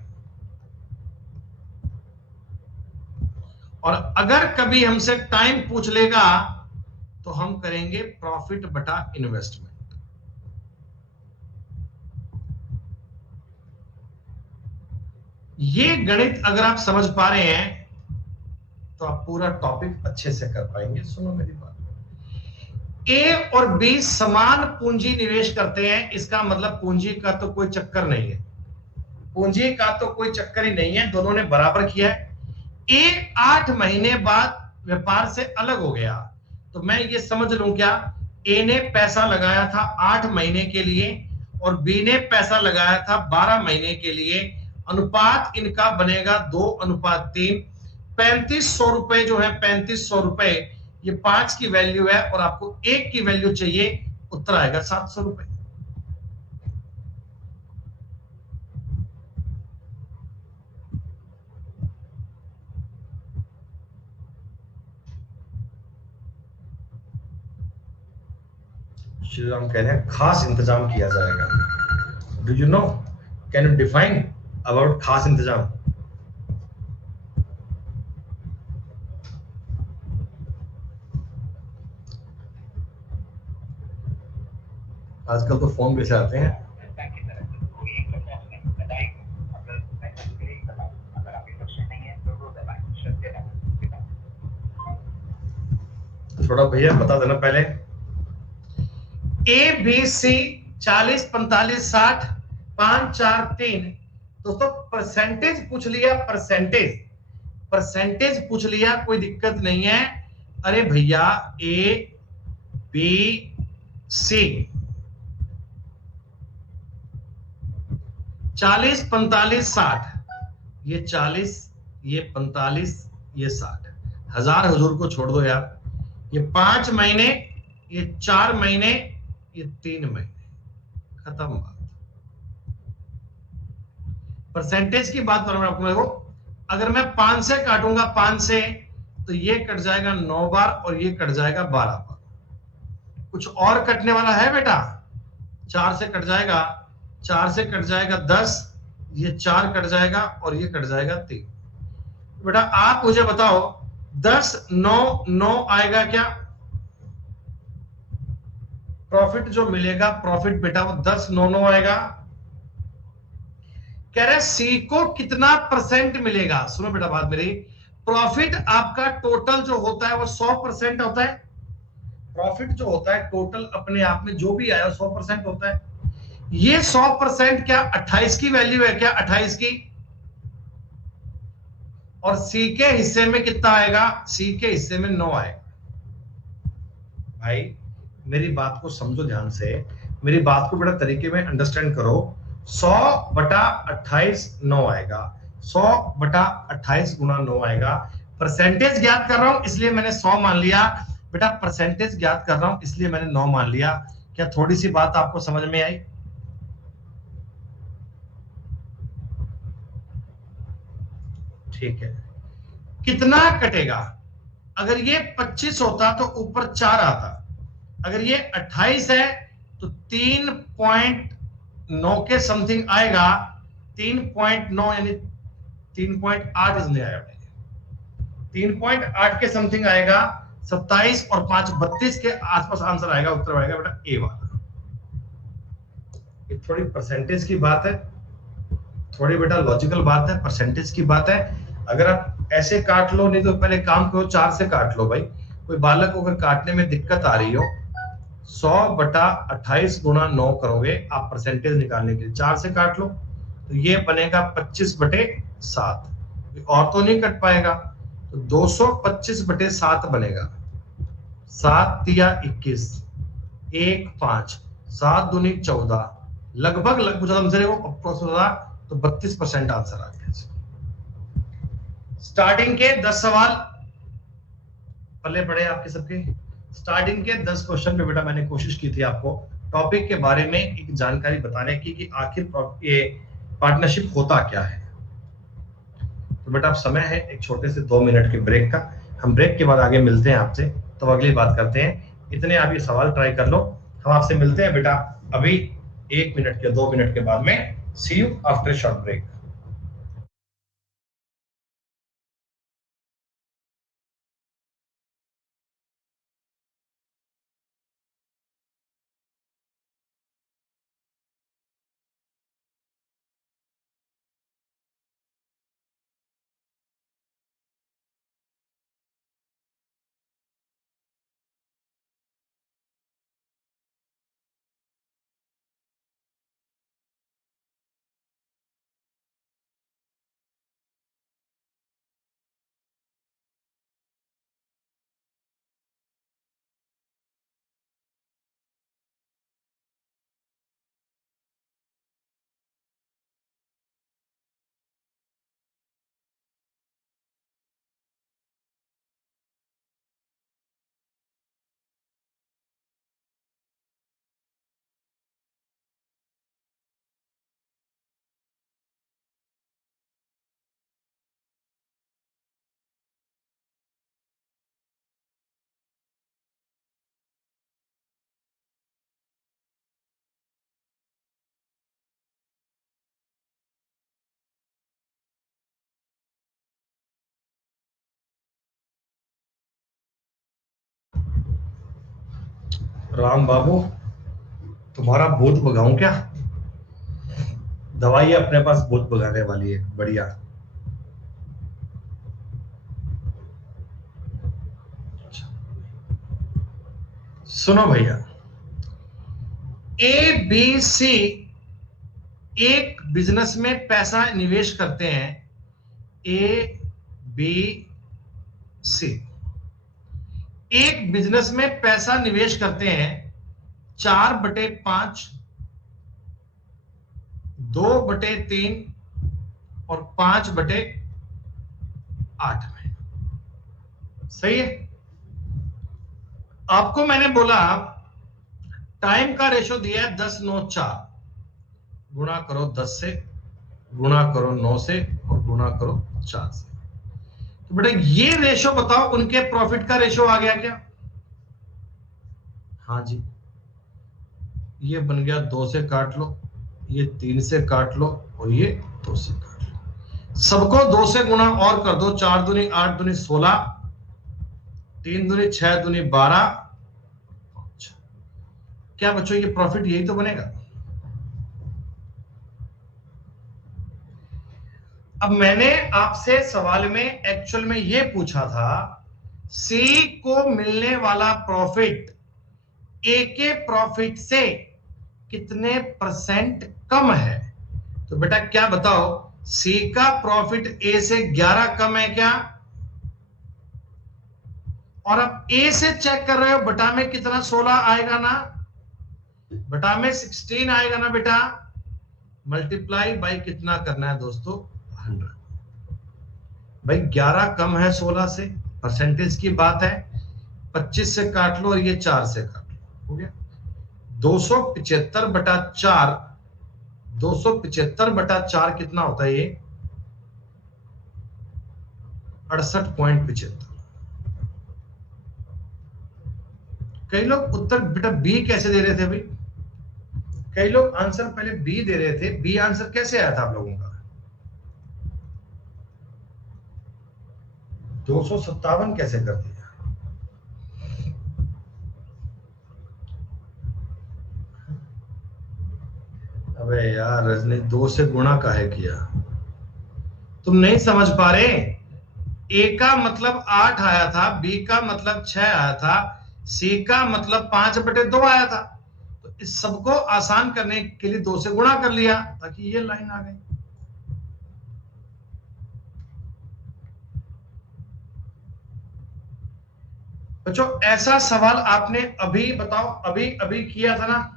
और अगर कभी हमसे टाइम पूछ लेगा तो हम करेंगे प्रॉफिट बटा इन्वेस्टमेंट। ये गणित अगर आप समझ पा रहे हैं तो आप पूरा टॉपिक अच्छे से कर पाएंगे। सुनो मेरी बात, ए और बी समान पूंजी निवेश करते हैं, इसका मतलब पूंजी का तो कोई चक्कर नहीं है, पूंजी का तो कोई चक्कर ही नहीं है, दोनों ने बराबर किया है। ए 8 महीने बाद व्यापार से अलग हो गया, तो मैं ये समझ लूं क्या, ए ने पैसा लगाया था 8 महीने के लिए और बी ने पैसा लगाया था 12 महीने के लिए, अनुपात इनका बनेगा 2:3। 3500 रुपए जो है, 3500 रुपए, ये 5 की वैल्यू है और आपको 1 की वैल्यू चाहिए, उत्तर आएगा 700 रुपए। श्री राम कह रहे हैं खास इंतजाम किया जाएगा। Do you know, can you define about खास इंतजाम? आजकल तो फोन कैसे आते हैं। थोड़ा भैया बता देना पहले। A B C 40 45 60 5 4 3। दोस्तों परसेंटेज पूछ लिया, परसेंटेज परसेंटेज पूछ लिया, कोई दिक्कत नहीं है। अरे भैया ए बी सी 40 45 60, ये 40 ये 45 ये 60, हजार हुजूर को छोड़ दो यार। ये 5 महीने, ये 4 महीने, ये 3 महीने, खत्म बात। परसेंटेज की बात करूं आपको, देखो अगर मैं 5 से काटूंगा 5 से, तो ये कट जाएगा 9 बार और ये कट जाएगा 12 बार। कुछ और कटने वाला है बेटा? 4 से कट जाएगा, 4 से कट जाएगा 10, ये 4 कट जाएगा और ये कट जाएगा 3। बेटा आप मुझे बताओ 10 9 9 आएगा क्या? प्रॉफिट जो मिलेगा, प्रॉफिट बेटा वो 10 9 9 आएगा। कह रहे सी को कितना परसेंट मिलेगा? सुनो बेटा बात मेरी, प्रॉफिट आपका टोटल जो होता है वो 100% होता है। प्रॉफिट जो होता है टोटल अपने आप में जो भी आया 100% होता है। ये 100% क्या 28 की वैल्यू है क्या? 28 की। और सी के हिस्से में कितना आएगा? सी के हिस्से में 9 आएगा। भाई मेरी बात को समझो ध्यान से, मेरी बात को बड़ा तरीके में अंडरस्टैंड करो। 100/28 9 आएगा, 100/28 गुना 9 आएगा। परसेंटेज ज्ञात कर रहा हूं इसलिए मैंने 100 मान लिया बेटा, परसेंटेज ज्ञात कर रहा हूं इसलिए मैंने 9 मान लिया। क्या थोड़ी सी बात आपको समझ में आई? ठीक है। कितना कटेगा? अगर ये 25 होता तो ऊपर 4 आता, अगर ये 28 है तो 3.9 के समथिंग आएगा। 3.9 यानी 3.8 इसमें आएगा, 3.8 के समथिंग आएगा। 27 और 5 32 के आसपास आंसर आएगा, उत्तर आएगा बेटा ए वाला। ये थोड़ी परसेंटेज की बात है, थोड़ी बेटा लॉजिकल बात है, परसेंटेज की बात है। अगर आप ऐसे काट लो, नहीं तो पहले काम करो 4 से काट लो भाई। कोई बालक को अगर काटने में दिक्कत आ रही हो, 100/28 गुना 9 करोगे आप परसेंटेज निकालने के लिए, 4 से काट लो तो ये बनेगा 25/7। और तो नहीं कट पाएगा, तो 225/7 बनेगा। 7 या 21, 1 5, 7 दूनी 14, लगभग तो 32% आंसर आ गया। स्टार्टिंग के 10 सवाल पल्ले पड़े आपके सबके। स्टार्टिंग के 10 क्वेश्चन पे बेटा मैंने कोशिश की थी आपको टॉपिक के बारे में एक जानकारी बताने की कि आखिर ये पार्टनरशिप होता क्या है। तो बेटा अब समय है एक छोटे से 2 मिनट के ब्रेक का। हम ब्रेक के बाद आगे मिलते हैं आपसे, तो अगली बात करते हैं। इतने आप ये सवाल ट्राई कर लो, हम आपसे मिलते हैं बेटा अभी 1 मिनट के 2 मिनट के बाद में। See you after short break. Ram Babu तुम्हारा भूत भगाऊं क्या? दवाई अपने पास भूत भगाने वाली है, बढ़िया। सुनो भैया, ए बी सी एक बिजनेस में पैसा निवेश करते हैं। ए बी सी एक बिजनेस में पैसा निवेश करते हैं 4/5, 2/3 और 5/8 में। सही है। आपको मैंने बोला टाइम का रेशो दिया है 10, 9, 4, गुणा करो 10 से, गुणा करो 9 से और गुणा करो 4 से। तो बेटा ये रेशो बताओ, उनके प्रॉफिट का रेशो आ गया क्या? हाँ जी, ये बन गया 2 से काट लो, ये 3 से काट लो और ये 2 से काट लो। सबको 2 से गुणा और कर दो, 4 दूनी 8 दूनी 16, 3 दूनी 6 दूनी 12। क्या बच्चों ये प्रॉफिट यही तो बनेगा? अब मैंने आपसे सवाल में एक्चुअल में ये पूछा था, सी को मिलने वाला प्रॉफिट ए के प्रॉफिट से कितने % कम है? तो बेटा क्या बताओ, सी का प्रॉफिट ए से 11 कम है क्या? और अब ए से चेक कर रहे हो, बटा में कितना 16 आएगा ना, बटा में 16 आएगा ना बेटा, मल्टीप्लाई बाई कितना करना है दोस्तों, 100। भाई 11 कम है 16 से, परसेंटेज की बात है। 25 से काट लो और ये 4 से काट लो, हो गया 275/4। 275/4 कितना होता है? ये 68.75। कई लोग उत्तर बेटा बी कैसे दे रहे थे भाई? कई लोग आंसर पहले बी दे रहे थे, बी आंसर कैसे आया था आप लोगों का? 257 कैसे कर दिया? अबे यार रजनी, 2 से गुणा काहे किया? तुम नहीं समझ पा रहे? ए का मतलब 8 आया था, बी का मतलब 6 आया था, सी का मतलब 5/2 आया था। तो इस सबको आसान करने के लिए 2 से गुणा कर लिया ताकि ये लाइन आ गई। बच्चों ऐसा सवाल आपने अभी बताओ, अभी अभी किया था ना?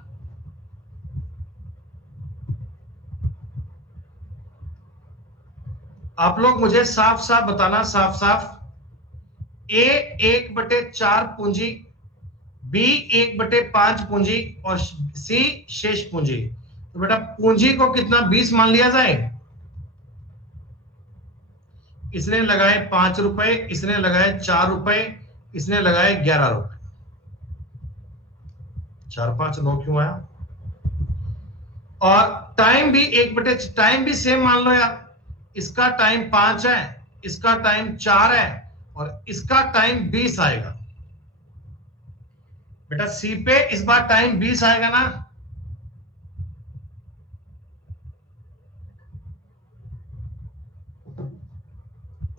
आप लोग मुझे साफ साफ बताना, साफ साफ। ए 1/4 पूंजी, बी 1/5 पूंजी और सी शेष पूंजी। तो बेटा पूंजी को कितना 20 मान लिया जाए। इसने लगाए 5 रुपए, इसने लगाए 4 रुपए, इसने लगाए 11 रुपए। 4, 5, 9 क्यों आया? और टाइम भी टाइम भी सेम मान लो यार। इसका टाइम 5 है, इसका टाइम 4 है और इसका टाइम 20 आएगा। बेटा सी पे इस बार टाइम 20 आएगा ना?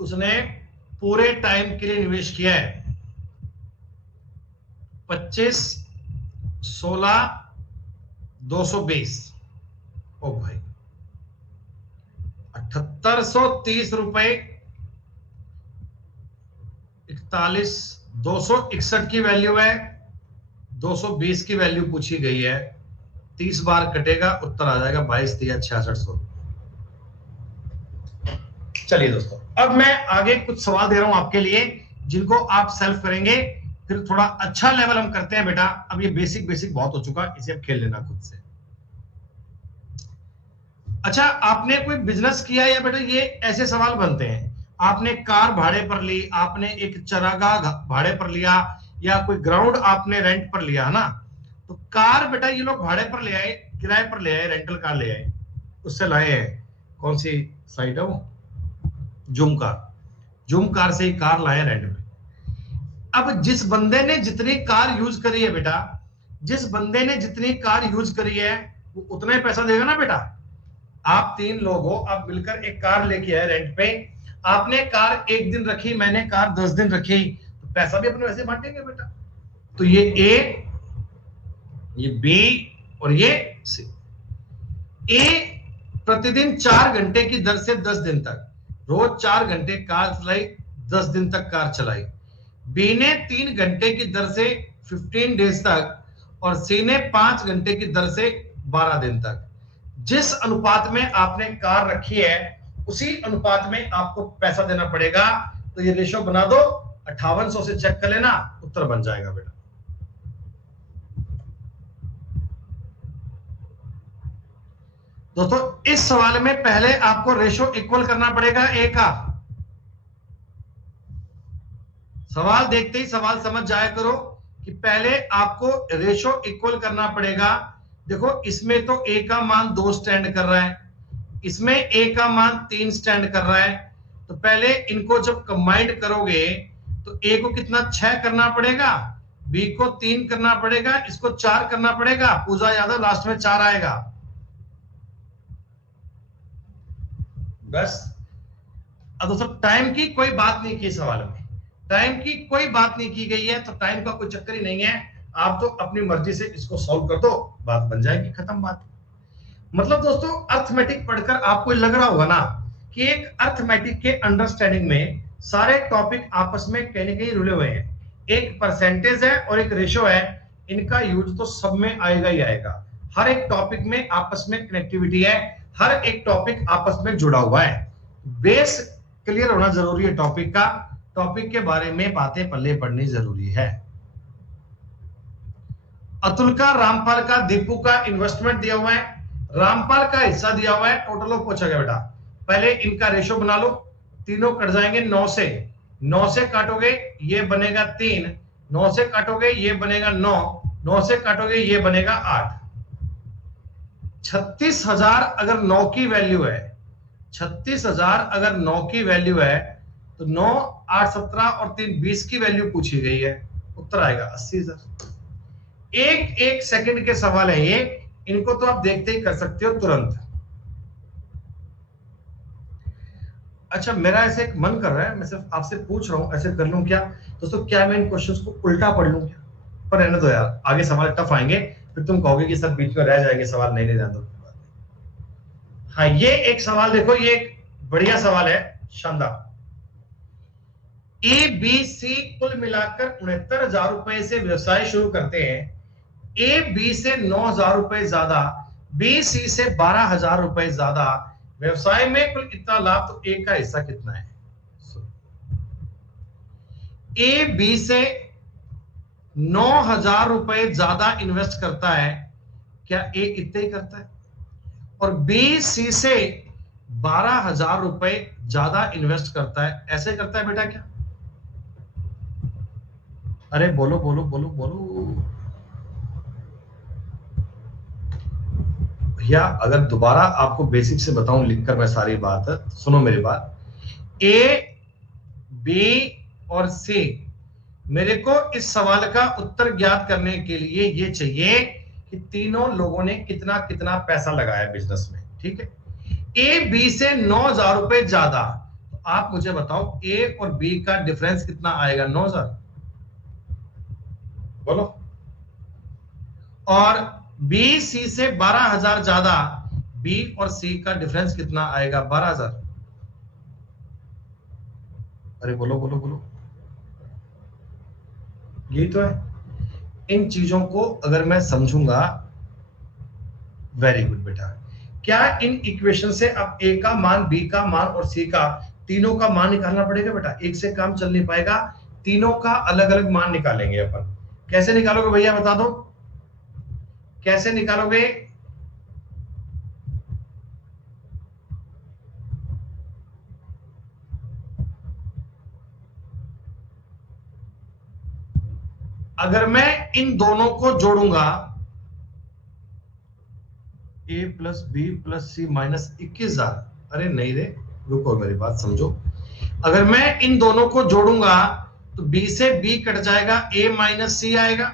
उसने पूरे टाइम के लिए निवेश किया है 25, 16, 220। ओ भाई 7830 रुपए 41, 261 की वैल्यू है, 220 की वैल्यू पूछी गई है। 30 बार कटेगा, उत्तर आ जाएगा 22 या 6600। चलिए दोस्तों, अब मैं आगे कुछ सवाल दे रहा हूं आपके लिए, जिनको आप सेल्फ करेंगे, फिर थोड़ा अच्छा लेवल हम करते हैं बेटा। अब ये बेसिक बेसिक बहुत हो चुका, इसे अब खेल लेना खुद से। अच्छा, आपने कोई बिजनेस किया या बेटा ये ऐसे सवाल बनते हैं। आपने कार भाड़े पर ली, आपने एक चरागाह भाड़े पर लिया, या कोई ग्राउंड आपने रेंट पर लिया, है ना? तो कार बेटा ये लोग भाड़े पर ले आए, किराए पर ले आए, रेंटल कार ले आए, उससे लाए हैं। कौन सी साइट है वो? Zoom car. जूम कार से ही कार लाए रेंट में। अब जिस बंदे ने जितनी कार यूज करी है बेटा, जिस बंदे ने जितनी कार यूज करी है वो उतना ही पैसा देगा ना बेटा। आप 3 लोग हो, आप मिलकर एक कार लेके आए रेंट पे। आपने कार 1 दिन रखी, मैंने कार 10 दिन रखी, तो पैसा भी अपने वैसे बांटेंगे बेटा। तो ये ए, ये बी और ये सी। ए प्रतिदिन 4 घंटे की दर से 10 दिन तक, रोज 4 घंटे कार चलाई, 10 दिन तक कार चलाई। बी ने 3 घंटे की दर से 15 डेज तक, और सी ने 5 घंटे की दर से 12 दिन तक। जिस अनुपात में आपने कार रखी है उसी अनुपात में आपको पैसा देना पड़ेगा। तो ये रेशो बना दो, 5800 से चेक कर लेना, उत्तर बन जाएगा बेटा। दोस्तों इस सवाल में पहले आपको रेशो इक्वल करना पड़ेगा ए का। सवाल देखते ही सवाल समझ जाया करो कि पहले आपको रेशो इक्वल करना पड़ेगा। देखो इसमें तो ए का मान 2 स्टैंड कर रहा है, इसमें ए का मान 3 स्टैंड कर रहा है। तो पहले इनको जब कंबाइंड करोगे तो ए को कितना 6 करना पड़ेगा, बी को 3 करना पड़ेगा, इसको 4 करना पड़ेगा। पूजा यादव लास्ट में 4 आएगा बस। अब दोस्तों टाइम की कोई बात नहीं की सवाल में, टाइम की कोई बात नहीं की गई है, तो टाइम का कोई चक्कर ही नहीं है। आप तो अपनी मर्जी से इसको सॉल्व कर दो, बात बन जाएगी, खत्म बात। मतलब दोस्तों अर्थमेटिक पढ़कर आपको लग रहा होगा ना कि एक अर्थमेटिक के अंडरस्टैंडिंग में सारे टॉपिक आपस में कहीं ना कहीं रुले हुए हैं। एक परसेंटेज है और एक रेशो है, इनका यूज तो सब में आएगा ही आएगा। हर एक टॉपिक में आपस में कनेक्टिविटी है, हर एक टॉपिक आपस में जुड़ा हुआ है। बेस क्लियर होना जरूरी है टॉपिक का, टॉपिक के बारे में बातें पल्ले पढ़नी जरूरी है। अतुल का, रामपाल का, दीपू का इन्वेस्टमेंट दिया हुआ है, रामपाल का हिस्सा दिया हुआ है, टोटल पूछा गया बेटा। पहले इनका रेशो बना लो, तीनों कट जाएंगे 9 से, 9 से काटोगे ये बनेगा 3, 9 से काटोगे ये बनेगा 9, 9 से काटोगे ये बनेगा 8। 36,000 अगर 9 की वैल्यू है, 36,000 अगर 9 की वैल्यू है तो 9, 8, 17 और 3, 20 की वैल्यू पूछी गई है, उत्तर आएगा 80,000। एक एक सेकंड के सवाल है ये, इनको तो आप देखते ही कर सकते हो तुरंत। अच्छा मेरा ऐसे एक मन कर रहा है, मैं सिर्फ आपसे पूछ रहा हूं, ऐसे कर लूं क्या दोस्तों, क्या मैं इन क्वेश्चंस को उल्टा पढ़ लूं क्या? पर रहने दो यार, आगे सवाल टफ आएंगे, फिर तुम कहोगे कि सर बीच में रह जाएंगे सवाल, नहीं रहने दो। हाँ ये एक सवाल देखो, ये एक बढ़िया सवाल है, शानदार। ए बी सी कुल मिलाकर 69,000 रुपए से व्यवसाय शुरू करते हैं। ए बी से 9,000 रुपए ज्यादा, बी सी से 12,000 रुपए ज्यादा, व्यवसाय में कुल इतना लाभ, तो ए का हिस्सा कितना है? ए बी से 9,000 रुपए ज्यादा इन्वेस्ट करता है, क्या ए इतना ही करता है? और बी सी से 12,000 रुपए ज्यादा इन्वेस्ट करता है, ऐसे करता है बेटा क्या? अरे बोलो बोलो बोलो बोलो भैया। अगर दोबारा आपको बेसिक से बताऊं लिखकर मैं सारी बात, सुनो मेरी बात। ए बी और सी, मेरे को इस सवाल का उत्तर ज्ञात करने के लिए ये चाहिए कि तीनों लोगों ने कितना कितना पैसा लगाया बिजनेस में, ठीक है। ए बी से 9,000 रुपए ज्यादा, तो आप मुझे बताओ ए और बी का डिफरेंस कितना आएगा? 9,000 बोलो। और बी सी से 12,000 ज्यादा, बी और सी का डिफरेंस कितना आएगा? 12,000। अरे बोलो बोलो बोलो, यही तो है। इन चीजों को अगर मैं समझूंगा, वेरी गुड बेटा। क्या इन इक्वेशन से अब ए का मान, बी का मान और सी का, तीनों का मान निकालना पड़ेगा बेटा, एक से काम चल नहीं पाएगा, तीनों का अलग अलग मान निकालेंगे अपन। कैसे निकालोगे भैया बता दो, कैसे निकालोगे? अगर मैं इन दोनों को जोड़ूंगा, ए प्लस बी प्लस सी माइनस 21,000, अरे नहीं रे, रुको मेरी बात समझो। अगर मैं इन दोनों को जोड़ूंगा तो बी से बी कट जाएगा, ए माइनस सी आएगा।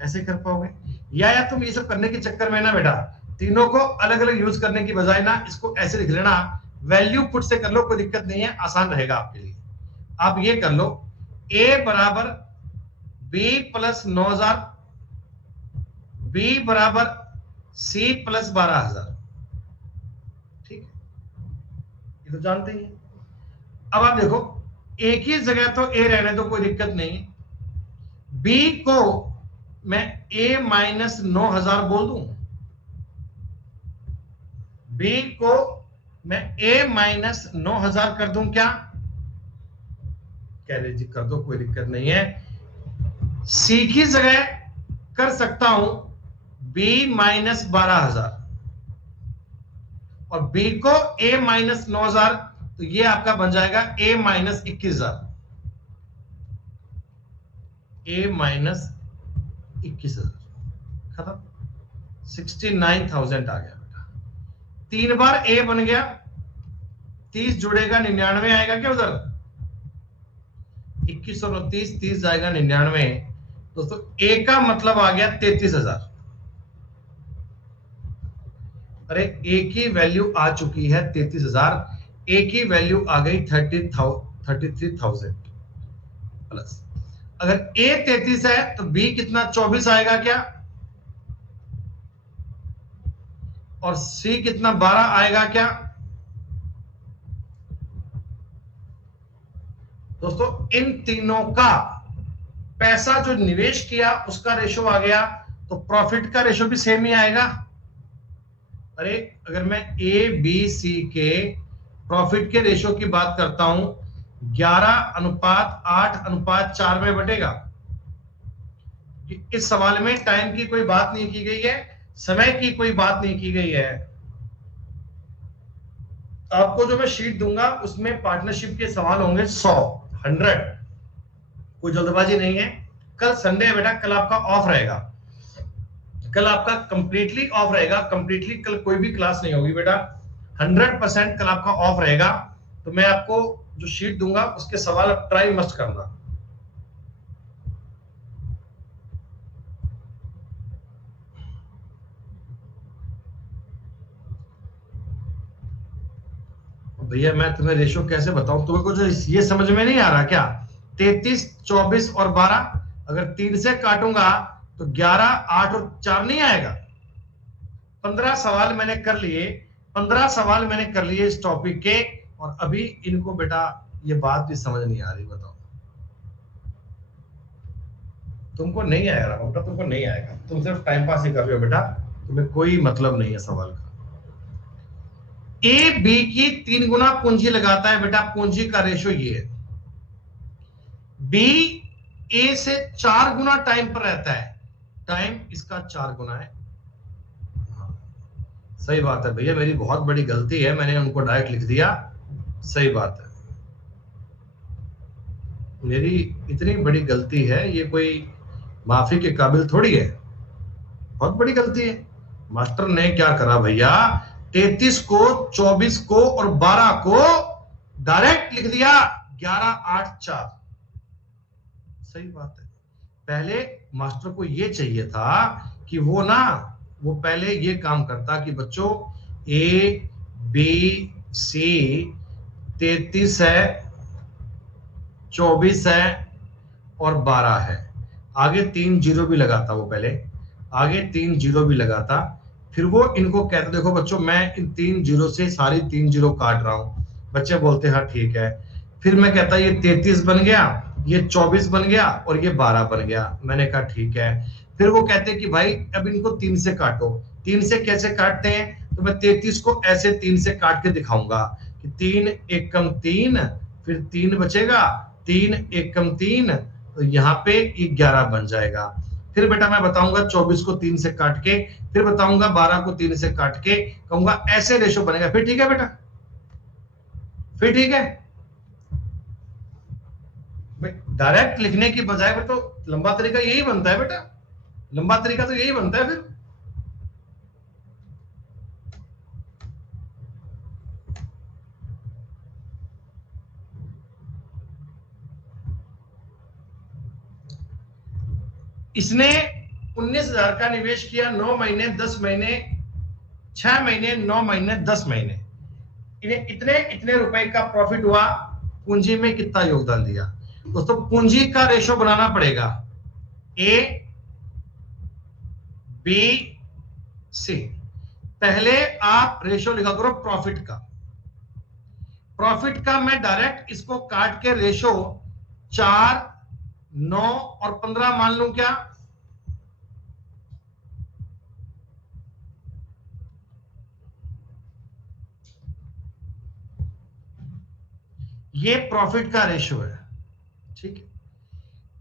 ऐसे कर पाओगे? या तुम ये सब करने के चक्कर में ना बेटा, तीनों को अलग अलग यूज करने की बजाय ना इसको ऐसे लिख लेना, वैल्यू पुट से कर लो, कोई दिक्कत नहीं है, आसान रहेगा आपके लिए। आप ये कर लो, A बराबर B प्लस 9,000, B बराबर C प्लस 12,000। ठीक है, ये तो जानते ही हैं। अब आप देखो, एक ही जगह तो A रहने दो, कोई दिक्कत नहीं है। B को मैं A माइनस 9,000 बोल दूं, B को मैं A माइनस 9,000 कर दूं क्या? कह लीजिए कर दो, कोई दिक्कत नहीं है। C की जगह कर सकता हूं B माइनस 12,000 और B को A माइनस 9,000, तो ये आपका बन जाएगा A माइनस 21,000। A माइनस 21,000 खत्म, 69,000 आ गया बेटा। 3 बार A बन गया, 30 जुड़ेगा 99 आएगा क्या उधर? 21 और 29, 30 जाएगा 99। दोस्तों A का मतलब आ गया 33,000। अरे A की वैल्यू आ चुकी है 33,000, A की वैल्यू आ गई 33,000 प्लस। अगर A 33 है तो B कितना 24 आएगा क्या? और C कितना 12 आएगा क्या? दोस्तों इन तीनों का पैसा जो निवेश किया उसका रेशो आ गया, तो प्रॉफिट का रेशो भी सेम ही आएगा। अरे अगर मैं A B C के प्रॉफिट के रेशो की बात करता हूं, 11:8:4 में बटेगा। इस सवाल में टाइम की कोई बात नहीं की गई है, समय की कोई बात नहीं की गई है। आपको जो मैं शीट दूंगा उसमें पार्टनरशिप के सवाल होंगे 100, कोई जल्दबाजी नहीं है। कल संडे है बेटा, कल आपका ऑफ रहेगा, कल आपका कंप्लीटली ऑफ रहेगा, कंप्लीटली कल कोई भी क्लास नहीं होगी बेटा, 100% कल आपका ऑफ रहेगा। तो मैं आपको जो शीट दूंगा उसके सवाल ट्राई मस्ट करना। भैया मैं तुम्हें रेशो कैसे बताऊं, तुम्हें कुछ ये समझ में नहीं आ रहा क्या? 33, 24 और 12, अगर 3 से काटूंगा तो 11, 8 और 4 नहीं आएगा। 15 सवाल मैंने कर लिए, 15 सवाल मैंने कर लिए इस टॉपिक के, और अभी इनको बेटा ये बात भी समझ नहीं आ रही। बताओ, तुमको नहीं आएगा बेटा, तुमको नहीं आएगा, तुम सिर्फ टाइम पास ही कर रहे हो बेटा, तुम्हें कोई मतलब नहीं है सवाल का। A B की 3 गुना पूंजी लगाता है बेटा, पूंजी का रेशो ये है। B A से 4 गुना टाइम पर रहता है, टाइम इसका 4 गुना है। सही बात है भैया, मेरी बहुत बड़ी गलती है, मैंने उनको डायरेक्ट लिख दिया। सही बात है, मेरी इतनी बड़ी गलती है, ये कोई माफी के काबिल थोड़ी है, बहुत बड़ी गलती है। मास्टर ने क्या करा भैया, 33 को, 24 को और 12 को डायरेक्ट लिख दिया 11:8:4। सही बात है। पहले मास्टर को ये चाहिए था कि वो पहले ये काम करता कि बच्चों A B C 33 है, 24 है और 12 है, आगे 3 जीरो भी लगाता, वो पहले आगे 3 जीरो भी लगाता, फिर वो इनको कहते देखो बच्चों मैं इन 3 जीरो से सारी 3 जीरो काट रहा हूं। बच्चे बोलते हाँ ठीक है। फिर मैं कहता ये 33 बन गया, ये 24 बन गया और ये 12 बन गया। मैंने कहा ठीक है। फिर वो कहते कि भाई अब इनको 3 से काटो। 3 से कैसे काटते हैं, तो मैं 33 को ऐसे 3 से काट के दिखाऊंगा कि 3 1 कम 3, फिर 3 बचेगा, 3 1 कम 3, तो यहाँ पे 11 बन जाएगा। फिर बेटा मैं बताऊंगा 24 को 3 से काट के, फिर बताऊंगा 12 को 3 से काट के, कहूंगा ऐसे रेशो बनेगा। फिर ठीक है बेटा, फिर ठीक है। डायरेक्ट लिखने की बजाय तो लंबा तरीका यही बनता है बेटा, लंबा तरीका तो यही बनता है। फिर इसने 19,000 का निवेश किया, 9 महीने, 10 महीने, 6 महीने, 9 महीने, 10 महीने। इन्हें इतने इतने रुपए का प्रॉफिट हुआ, पूंजी में कितना योगदान दिया। दोस्तों पूंजी का रेशो बनाना पड़ेगा, ए बी सी। पहले आप रेशो लिखा करो प्रॉफिट का। प्रॉफिट का मैं डायरेक्ट इसको काट के रेशो 4, 9 और 15 मान लूं क्या? ये प्रॉफिट का रेशो है, ठीक है।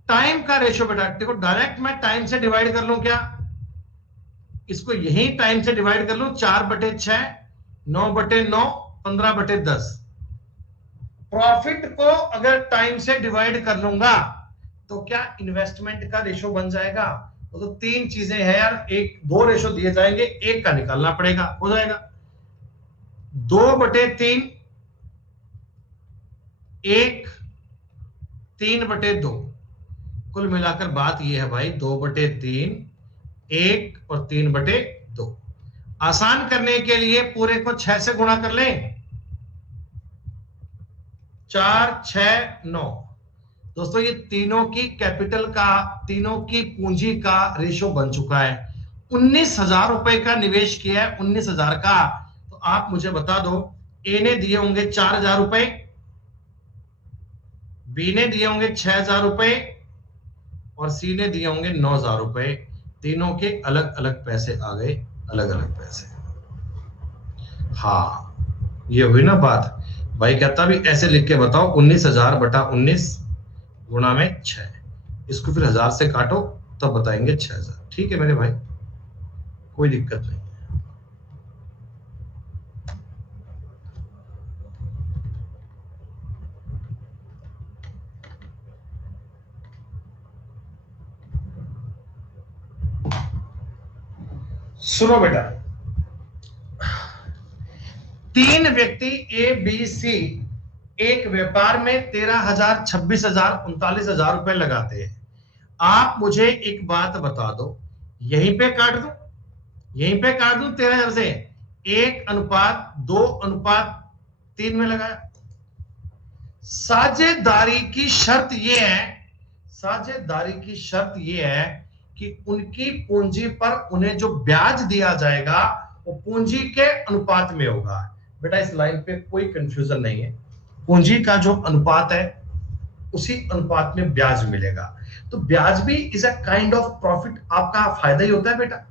टाइम का रेशो बेटा देखो, डायरेक्ट मैं टाइम से डिवाइड कर लूं क्या? इसको यही टाइम से डिवाइड कर लूं, 4/6, 9/9, 15/10। प्रॉफिट को अगर टाइम से डिवाइड कर लूंगा तो क्या इन्वेस्टमेंट का रेशो बन जाएगा? तो तीन चीजें हैं यार, एक दो रेशो दिए जाएंगे, एक का निकालना पड़ेगा, हो जाएगा 2/3, 1, 3/2। कुल मिलाकर बात यह है भाई 2/3, 1 और 3/2। आसान करने के लिए पूरे को 6 से गुणा कर लें, 4, 6, 9। दोस्तों ये तीनों की कैपिटल का, तीनों की पूंजी का रेशो बन चुका है। 19,000 रुपए का निवेश किया है, 19,000 का। तो आप मुझे बता दो, ए ने दिए होंगे 4,000 रुपए, बी ने दिए होंगे 6,000 रुपए और सी ने दिए होंगे 9,000 रुपए। तीनों के अलग अलग पैसे आ गए, अलग अलग पैसे। हाँ ये हुई ना बात। भाई कहता भी ऐसे लिख के बताओ, 19,000/19 गुणा में 6। इसको फिर 1000 से काटो तब बताएंगे 6,000। ठीक है मेरे भाई, कोई दिक्कत नहीं। सुनो बेटा, 3 व्यक्ति ए बी सी एक व्यापार में 13,000, 26,000, 39,000 रुपए लगाते हैं। आप मुझे एक बात बता दो, यहीं पे काट दो, यहीं पे काट दूं 13,000 से, 1:2:3 में लगाया। साझेदारी की शर्त यह है, साझेदारी की शर्त यह है कि उनकी पूंजी पर उन्हें जो ब्याज दिया जाएगा वो पूंजी के अनुपात में होगा। बेटा इस लाइन पे कोई कंफ्यूजन नहीं है, पूंजी का जो अनुपात है उसी अनुपात में ब्याज मिलेगा। तो ब्याज भी is a kind of profit, आपका फायदा ही होता है बेटा,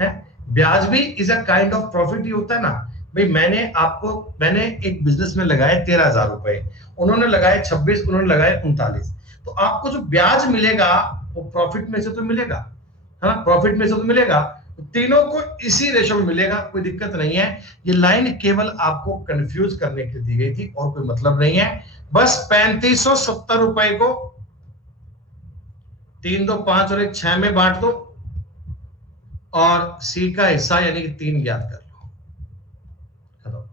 है ब्याज भी is a kind of profit ही होता है ना। भाई मैंने एक बिजनेस में लगाए 13,000 रुपए, उन्होंने लगाए 26, उन्होंने लगाए 39। तो आपको जो ब्याज मिलेगा वो प्रॉफिट में से तो मिलेगा, हाँ प्रॉफिट में से तो मिलेगा। तो तीनों को इसी रेशो में मिलेगा, कोई दिक्कत नहीं है। ये लाइन केवल आपको कंफ्यूज करने के लिए दी गई थी और कोई मतलब नहीं है। बस 3570 रुपए को 3, 2, 5 और 1, 6 में बांट दो और सी का हिस्सा यानी कि 3 ज्ञात कर लो, खत्म।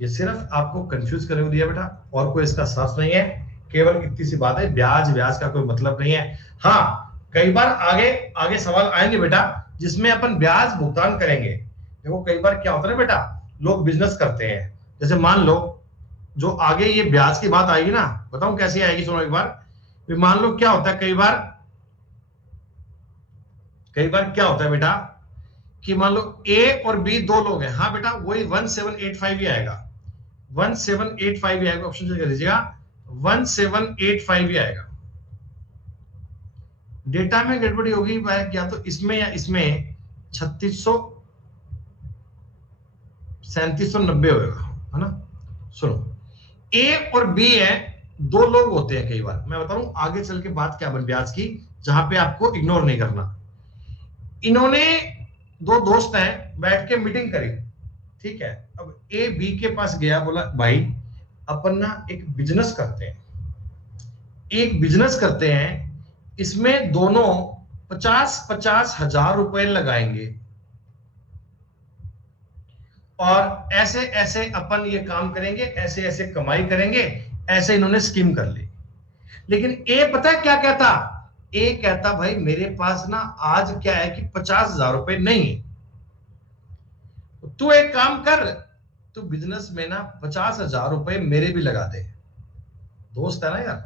ये सिर्फ आपको कंफ्यूज करने दिया बेटा, और कोई इसका साथ नहीं है। केवल इतनी सी बात है, ब्याज ब्याज का कोई मतलब नहीं है। हाँ कई बार आगे आगे सवाल आएंगे बेटा जिसमें अपन ब्याज भुगतान करेंगे। देखो कई बार क्या होता है ना बेटा, लोग बिजनेस करते हैं, जैसे मान लो जो आगे ये ब्याज की बात आएगी ना, बताऊं कैसी आएगी, सुनो एक बार। मान लो क्या होता है, कई बार क्या होता है बेटा कि मान लो ए और बी दो लोग हैं। हाँ बेटा वही 1785 ही आएगा, 1785 ही आएगा, ऑप्शन चेक कर दीजिएगा, 1785 ही आएगा। डेटा में गड़बड़ी होगी या तो इसमें या इसमें 3790 होगा, है ना। सुनो ए और बी है, दो लोग होते हैं। कई बार मैं बताऊं आगे चल के बात क्या बन ब्याज की, जहां पे आपको इग्नोर नहीं करना। इन्होंने दो दोस्त हैं बैठ के मीटिंग करी, ठीक है। अब ए बी के पास गया, बोला भाई अपन ना एक बिजनेस करते हैं, इसमें दोनों 50-50 हजार रुपए लगाएंगे और ऐसे ऐसे अपन ये काम करेंगे, ऐसे ऐसे कमाई करेंगे, ऐसे इन्होंने स्कीम कर ली। लेकिन ए पता है क्या कहता, ए कहता भाई मेरे पास ना आज क्या है कि 50,000 रुपए नहीं है, तू एक काम कर, तू बिजनेस में ना 50,000 रुपए मेरे भी लगा दे, दोस्त है ना यार,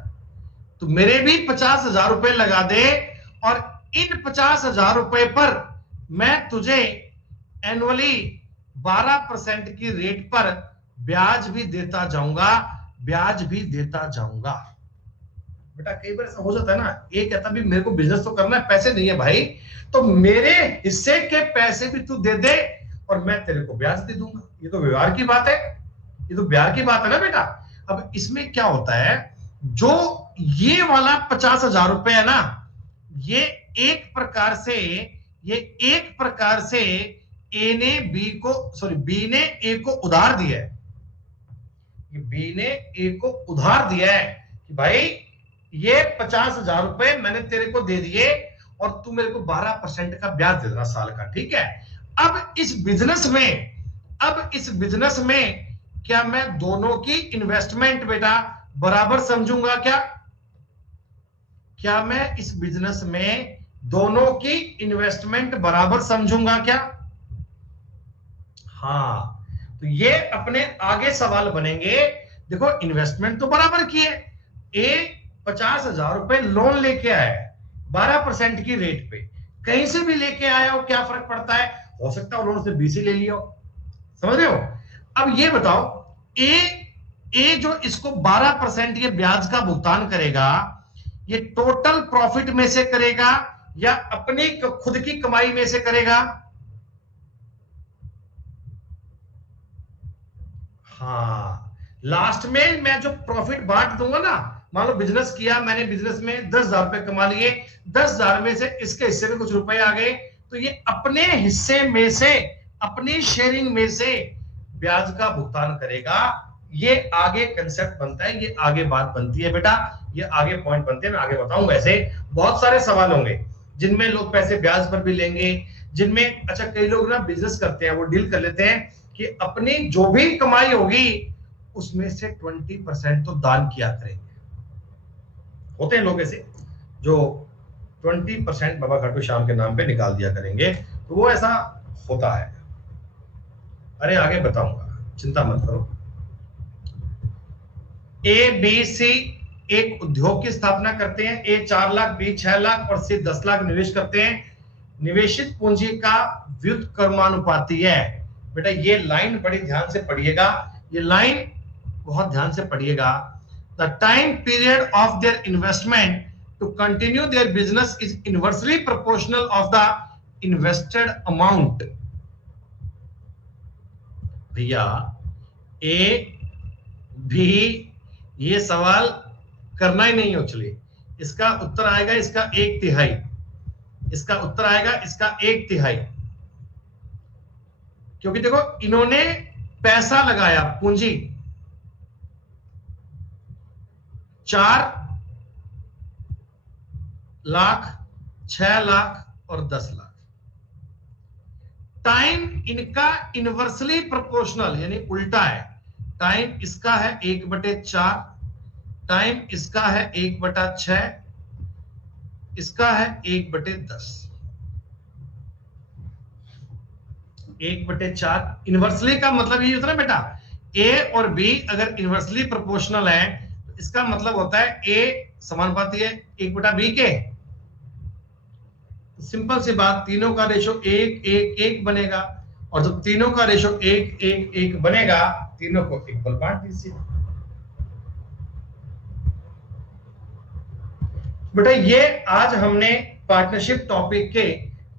तू मेरे भी 50,000 रुपए लगा दे और इन 50,000 रुपए पर मैं तुझे एनुअली 12% की रेट पर ब्याज भी देता जाऊंगा, ब्याज भी देता जाऊंगा। बेटा कई बार ऐसा हो जाता है ना, एक कहता भी मेरे को बिजनेस तो करना है, पैसे नहीं है भाई, तो मेरे हिस्से के पैसे भी तू दे दे और मैं तेरे को ब्याज दे दूंगा। ये तो व्यवहार की बात है, ये तो प्यार की बात है ना बेटा। अब इसमें क्या होता है, जो ये वाला 50,000 रुपए है ना, ये एक प्रकार से ए ने बी को, सॉरी बी ने ए को उधार दिया है, बी ने ए को उधार दिया है कि भाई ये 50,000 रुपए मैंने तेरे को दे दिए और तू मेरे को 12% का ब्याज दे देना साल का, ठीक है। अब इस बिजनेस में क्या मैं दोनों की इन्वेस्टमेंट बेटा बराबर समझूंगा क्या मैं इस बिजनेस में दोनों की इन्वेस्टमेंट बराबर समझूंगा क्या? हाँ, तो ये अपने आगे सवाल बनेंगे। देखो इन्वेस्टमेंट तो बराबर की है, ए 50,000 रुपए लोन लेके आया है 12% की रेट पे, कहीं से भी लेके आया हो क्या फर्क पड़ता है, हो सकता है लोन से बीसी ले लिया हो, समझ रहे हो। अब ये बताओ, ए जो इसको 12% ये ब्याज का भुगतान करेगा, ये टोटल प्रॉफिट में से करेगा या अपनी खुद की कमाई में से करेगा? हाँ, लास्ट में मैं जो प्रॉफिट बांट दूंगा ना, मान लो बिजनेस किया मैंने, बिजनेस में 10,000 रुपए कमा लिए, 10,000 में से इसके हिस्से में कुछ रुपए आ गए, तो ये अपने हिस्से में से, अपनी शेयरिंग में से ब्याज का भुगतान करेगा। ये आगे कंसेप्ट बनता है, ये आगे बात बनती है बेटा, ये आगे पॉइंट बनते हैं, मैं आगे बताऊंगा। ऐसे बहुत सारे सवाल होंगे जिनमें लोग पैसे ब्याज पर भी लेंगे, जिनमें अच्छा कई लोग ना बिजनेस करते हैं, वो डील कर लेते हैं कि अपनी जो भी कमाई होगी उसमें से 20% तो दान किया करेंगे। होते हैं लोग ऐसे जो 20% बाबा खाटू श्याम के नाम पे निकाल दिया करेंगे, तो वो ऐसा होता है। अरे आगे बताऊंगा, चिंता मत करो। ए बी सी एक उद्योग की स्थापना करते हैं, ए 4 लाख, बी 6 लाख और सी 10 लाख निवेश करते हैं। निवेशित पूंजी का व्युत्क्रमानुपाती है। बेटा ये लाइन बड़ी ध्यान से पढ़िएगा, ये लाइन बहुत ध्यान से पढ़िएगा। The time period of their investment to continue their business is inversely proportional of the invested amount. भैया ए बी, ये सवाल करना ही नहीं हो, चलिए इसका उत्तर आएगा इसका 1/3, इसका उत्तर आएगा इसका 1/3, क्योंकि देखो इन्होंने पैसा लगाया, पूंजी 4 लाख, 6 लाख और 10 लाख। टाइम इनका इनवर्सली प्रोपोर्शनल यानी उल्टा है, टाइम इसका है 1/4, टाइम इसका है 1/6, इसका है 1/10, 1/4। इनवर्सली का मतलब ये होता है बेटा, ए और बी अगर इनवर्सली प्रोपोर्शनल है तो इसका मतलब होता है ए समानुपाती है 1/b के। सिंपल सी बात, तीनों का रेशो 1:1:1 बनेगा, और जब तीनों का रेशो 1:1:1 बनेगा, तीनों को इक्वल बांट दीजिए। बेटा ये आज हमने पार्टनरशिप टॉपिक के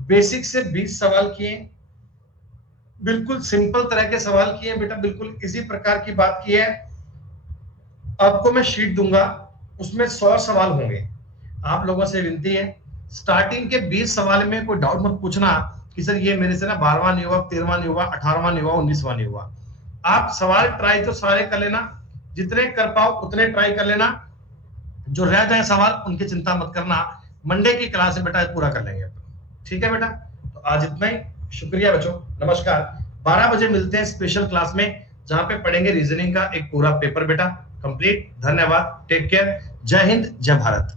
बेसिक से 20 सवाल किए, बिल्कुल सिंपल तरह के सवाल किए बेटा, बिल्कुल इसी प्रकार की बात की है। आपको मैं शीट दूंगा, उसमें 100 सवाल होंगे। आप लोगों से विनती है, स्टार्टिंग के 20 सवाल में कोई डाउट मत पूछना कि सर ये मेरे से ना 12वां नहीं हुआ, 13वां नहीं हुआ, 18वां नहीं हुआ, 19वां नहीं हुआ। आप सवाल ट्राई तो सारे कर लेना, जितने कर पाओ उतने ट्राई कर लेना, जो रह जाए सवाल उनकी चिंता मत करना, मंडे की क्लास में बेटा पूरा कर लेंगे, ठीक है बेटा। तो आज इतना ही, शुक्रिया बच्चों, नमस्कार। 12 बजे मिलते हैं स्पेशल क्लास में, जहां पे पढ़ेंगे रीजनिंग का एक पूरा पेपर बेटा कंप्लीट। धन्यवाद, टेक केयर, जय हिंद, जय भारत।